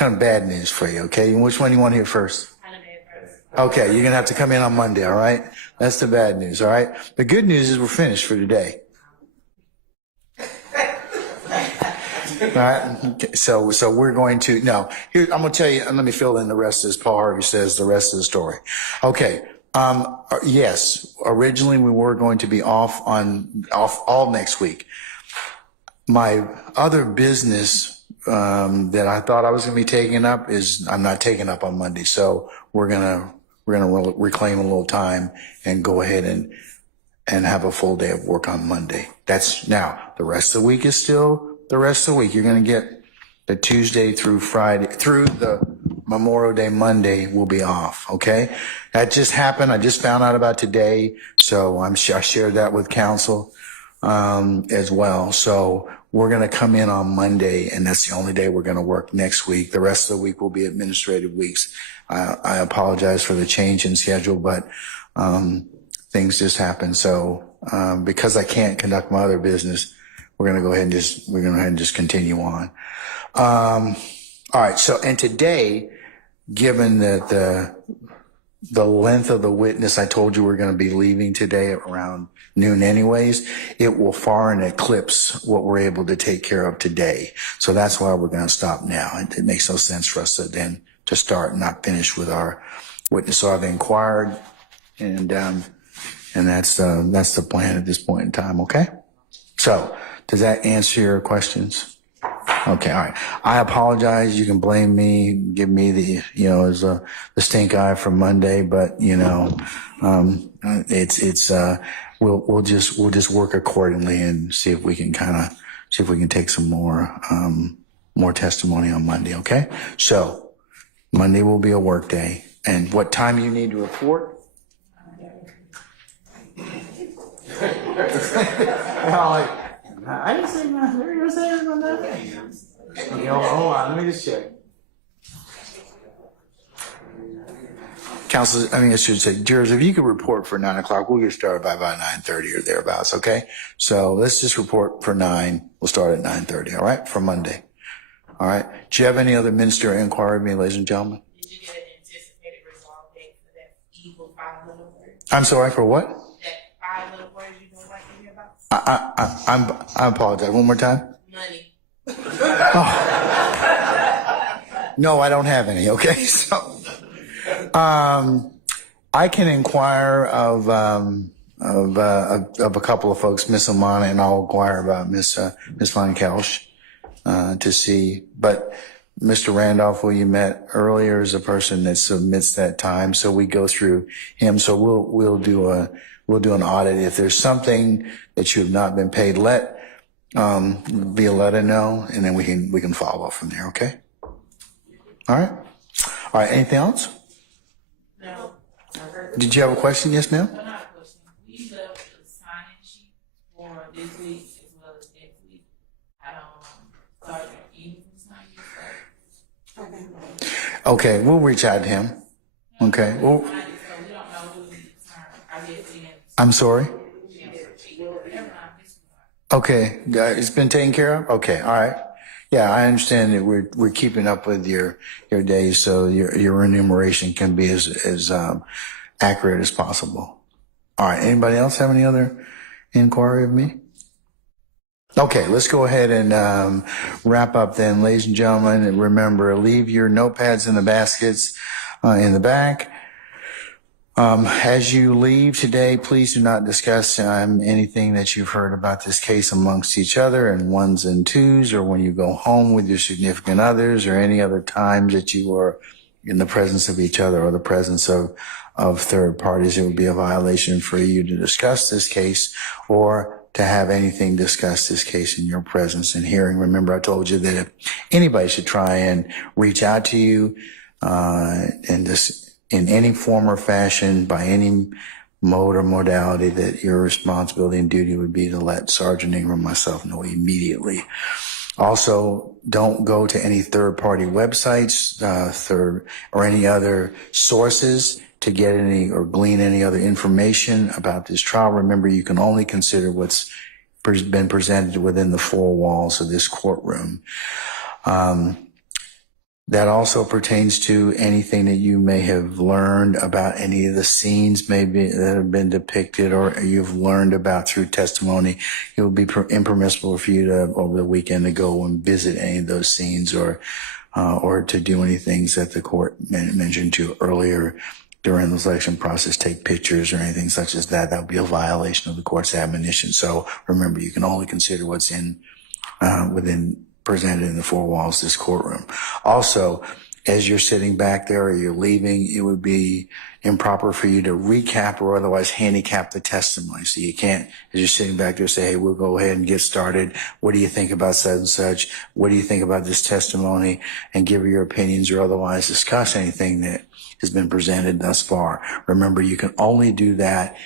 of bad news for you, okay? Which one do you want to hear first? Okay, you're gonna have to come in on Monday, all right? That's the bad news, all right? The good news is we're finished for today. All right, okay, so we're going to, no, here, I'm gonna tell you, and let me fill in the rest of this. Paul Harvey says the rest of the story. Okay, yes, originally we were going to be off all next week. My other business, that I thought I was gonna be taking up I'm not taking up on Monday, so we're gonna reclaim a little time and go ahead and have a full day of work on Monday. That's now, the rest of the week is still the rest of the week. You're going to get the Tuesday through Friday, through the Memorial Day Monday will be off. Okay. That just happened. I just found out about today. So I shared that with council, as well. So we're going to come in on Monday and that's the only day we're going to work next week. The rest of the week will be administrative weeks. I apologize for the change in schedule, but, things just happen. So, because I can't conduct my other business, we're going to go ahead and just continue on. All right. So, and today, given that the length of the witness, I told you we're going to be leaving today at around noon anyways, it will far and eclipse what we're able to take care of today. So that's why we're going to stop now. It makes no sense for us to start and not finish with our witness. So I've inquired and And that's the plan at this point in time, okay? So, does that answer your questions? Okay, all right. I apologize. You can blame me, give me the, as the stink eye from Monday, but, we'll just work accordingly and see if we can take some more testimony on Monday, okay? So, Monday will be a work day. And what time you need to report? I didn't say nothing. You were saying about that? Okay, hold on. Let me just check. I should say, jurors, if you could report for 9 o'clock, we'll get started by about 9:30 or thereabouts, okay? So let's just report for 9. We'll start at 9:30, all right? For Monday. All right? Do you have any other ministerial inquiry of me, ladies and gentlemen? Did you get an anticipated resolve date for that evil 5 little words? I'm sorry, for what? That 5 little words you don't like to hear about? I apologize. One more time? Money. Oh. No, I don't have any, okay? So, I can inquire of a couple of folks, Miss Amana, and I'll inquire about Miss Von Kelsch, to see. But Mr. Randolph, who you met earlier, is a person that submits that time, so we go through him. So we'll do an audit. If there's something that you have not been paid, let Violetta know, and then we can follow up from there. Okay. All right. All right. Anything else? No. Did you have a question? Yes, ma'am. No, not a question. We left the sign-in sheet for this week as well as next week. Sergeant Eaton sign it. Okay, we'll reach out to him. Okay. Well, I'm sorry. Okay, it's been taken care of. Okay, all right. Yeah, I understand that we're keeping up with your days, so your remuneration can be as accurate as possible. All right. Anybody else have any other inquiry of me? Okay, let's go ahead and wrap up then, ladies and gentlemen. And remember, leave your notepads in the baskets in the back. As you leave today, please do not discuss anything that you've heard about this case amongst each other in ones and twos, or when you go home with your significant others, or any other times that you are in the presence of each other or the presence of third parties. It would be a violation for you to discuss this case or to have anything discuss this case in your presence and hearing. Remember, I told you that if anybody should try and reach out to you in any form or fashion, by any mode or modality, that your responsibility and duty would be to let Sergeant Ingram and myself know immediately. Also, don't go to any third-party websites, or any other sources to get any or glean any other information about this trial. Remember, you can only consider what's been presented within the four walls of this courtroom. That also pertains to anything that you may have learned about any of the scenes maybe that have been depicted or you've learned about through testimony. It would be impermissible for you to, over the weekend, to go and visit any of those scenes or to do any things that the court mentioned to you earlier during the selection process, take pictures or anything such as that. That would be a violation of the court's admonition. So remember, you can only consider what's presented in the four walls of this courtroom. Also, as you're sitting back there or you're leaving, it would be improper for you to recap or otherwise handicap the testimony. So you can't, as you're sitting back there, say, hey, we'll go ahead and get started. What do you think about such and such? What do you think about this testimony? And give your opinions or otherwise discuss anything that has been presented thus far. Remember, you can only do that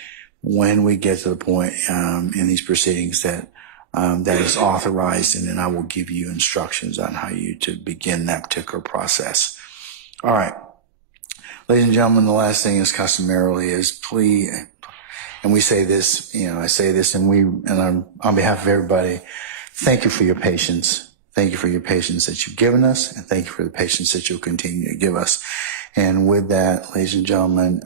when we get to the point in these proceedings that is authorized, and then I will give you instructions on how you to begin that particular process. All right. Ladies and gentlemen, the last thing is customarily is please, and we say this, I say this and on behalf of everybody, thank you for your patience. Thank you for your patience that you've given us, and thank you for the patience that you'll continue to give us. And with that, ladies and gentlemen,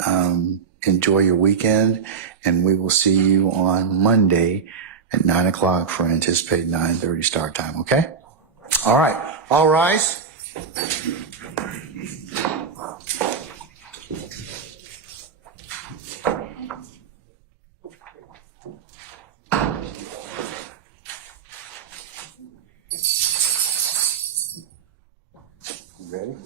enjoy your weekend, and we will see you on Monday at 9 o'clock for anticipated 9:30 start time, okay? All right. All rise. Ready?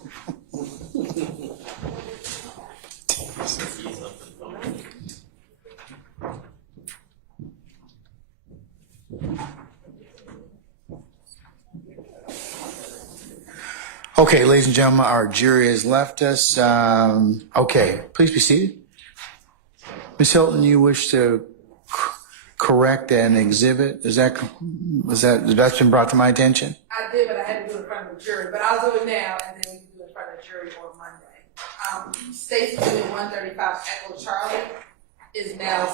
Okay, ladies and gentlemen, our jury has left us. Okay, please be seated. Ms. Hilton, you wish to correct an exhibit? That's been brought to my attention? I did, but I had to do it in front of the jury. But I'll do it now, and then we can do it in front of the jury on Monday. State's Exhibit 135 Echo Charlie is now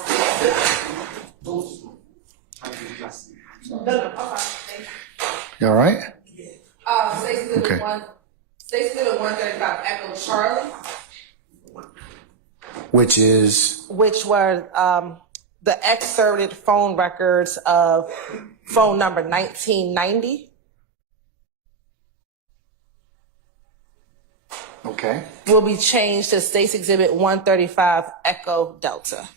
No, okay, thank you. You all right? State's Exhibit Okay. State's Exhibit 135 Echo Charlie, Which is, which were the excerpted phone records of phone number 1990. okay. Will be changed to State's Exhibit 135 Echo Delta.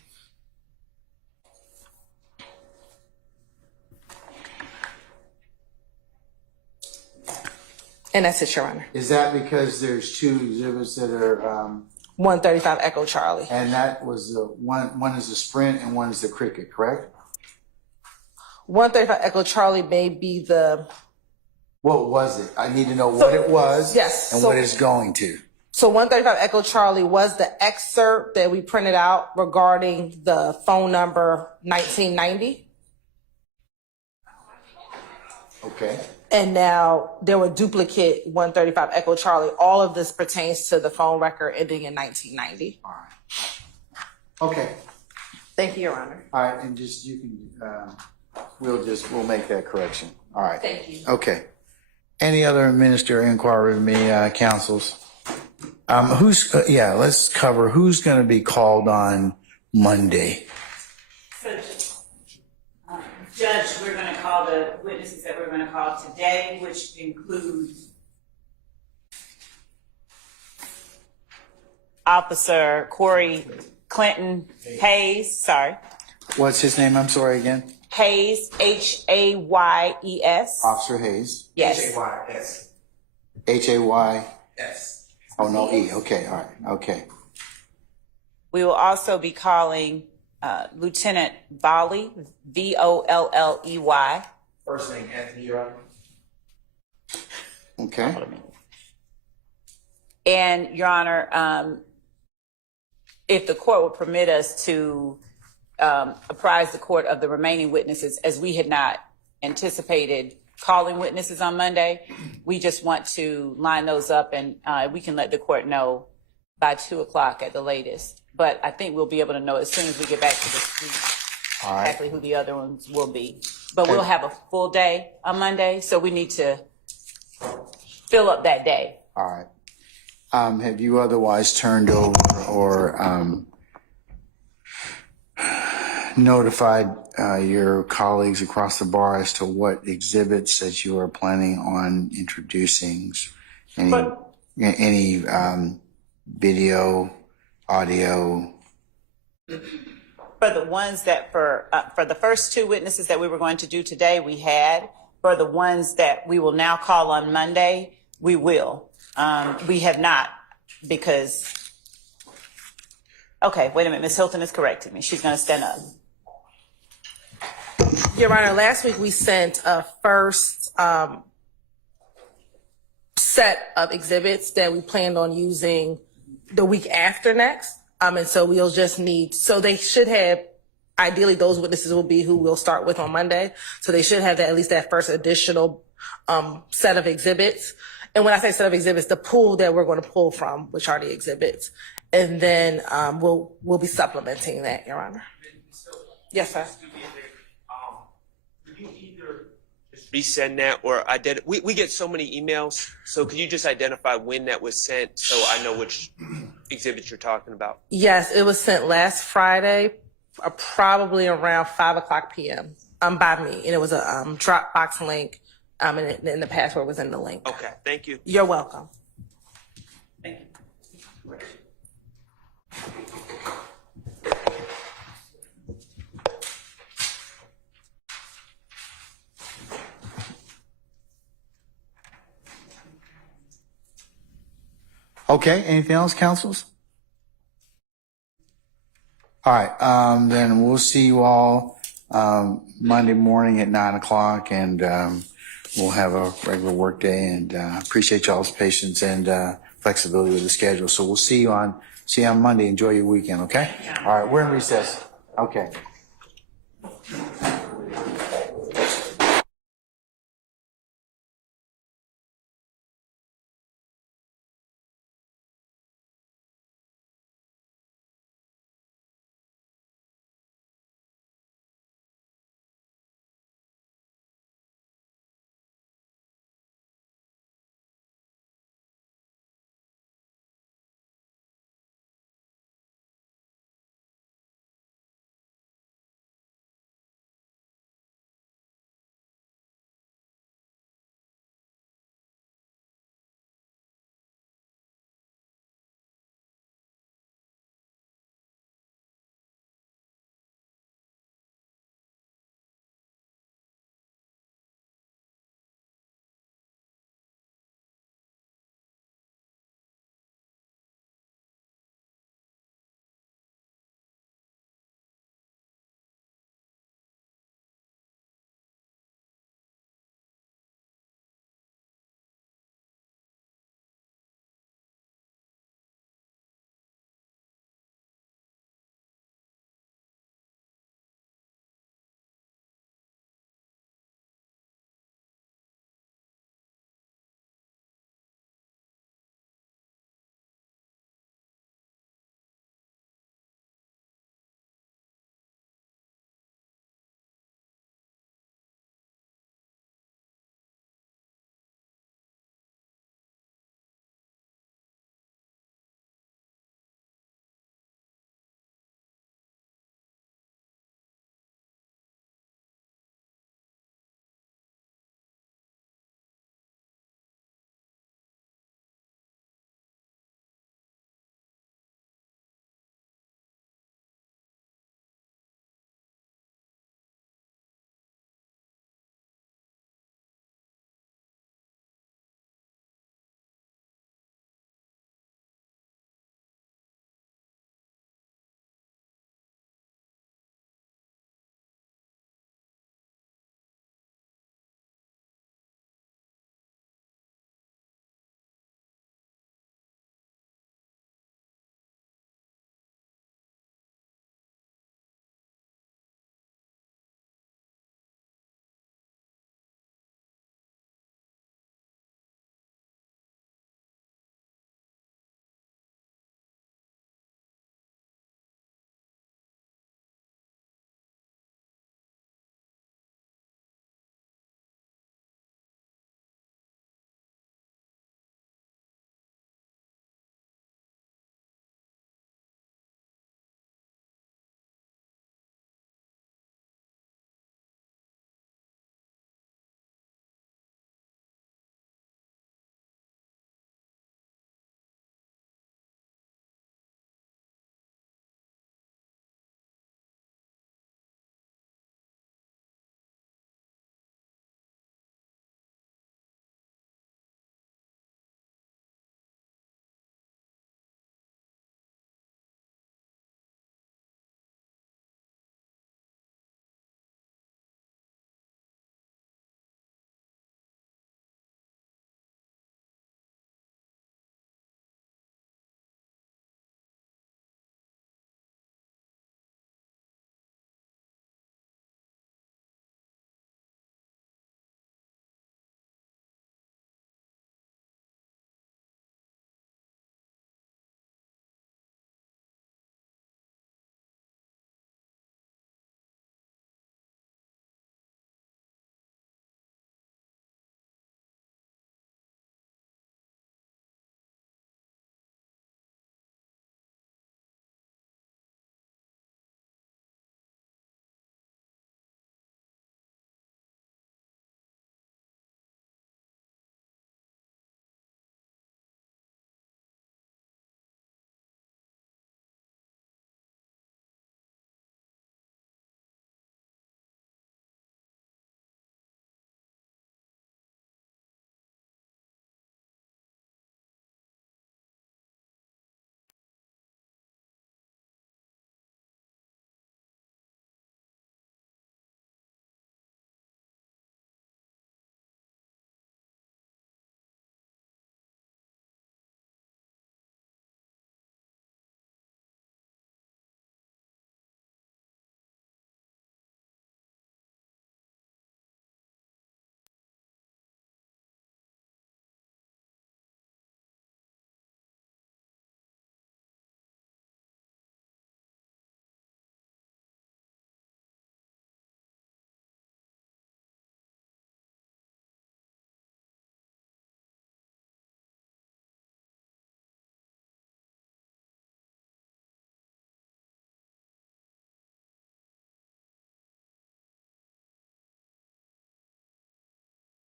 And that's it, Your Honor. Is that because there's two exhibits that are, 135 Echo Charlie. and that was the one is the Sprint and one is the Cricket, correct? 135 Echo Charlie may be the. What was it? I need to know what it was. Yes, And so- what it's going to. So 135 Echo Charlie was the excerpt that we printed out regarding the phone number 1990. Okay. And now there were duplicate 135 Echo Charlie. All of this pertains to the phone record ending in 1990. All right. Okay. Thank you, Your Honor. All right, and just, you can, we'll make that correction. All right. Thank you. Okay. Any other ministerial inquiry with me, councils? Let's cover who's going to be called on Monday. Judge, we're going to call the witnesses that we're going to call today, which include Officer Corey Clinton Hayes, What's his name? I'm sorry again. Hayes, Hayes. Officer Hayes. Yes. H-A-Y-S. H-A-Y. S. Oh, no, E. Okay, all right. Okay. We will also be calling Lieutenant Volley, Volley. First name Anthony, Your Honor. Okay. And Your Honor, if the court would permit us to apprise the court of the remaining witnesses, as we had not anticipated calling witnesses on Monday, we just want to line those up, and we can let the court know by 2:00 at the latest. But I think we'll be able to know as soon as we get back to the street All right. exactly who the other ones will be. But we'll have a full day on Monday, so we need to fill up that day. All right. Have you otherwise turned over or notified your colleagues across the bar as to what exhibits that you are planning on introducing? Any video, audio? For the ones that for the first two witnesses that we were going to do today, we had. For the ones that we will now call on Monday, we will. We have not, because. Okay, wait a minute. Ms. Hilton is correcting me. She's going to stand up. Your Honor, last week we sent a first set of exhibits that we planned on using the week after next. And so we'll just need, so they should have, ideally those witnesses will be who we'll start with on Monday. So they should have that, at least that first additional set of exhibits. And when I say set of exhibits, the pool that we're going to pull from, which are the exhibits. And then we'll be supplementing that, Your Honor. Yes, sir. Could you either just resend that or we get so many emails, so could you just identify when that was sent so I know which exhibits you're talking about? Yes, it was sent last Friday, probably around 5:00 p.m. By me, and it was a Dropbox link, and the password was in the link. Okay, thank you. You're welcome. Thank you. Okay, anything else, councils? All right, then we'll see you all Monday morning at 9 o'clock, and we'll have a regular work day, and appreciate y'all's patience and flexibility with the schedule. So we'll see you on Monday. Enjoy your weekend, okay? All right, we're in recess. Okay.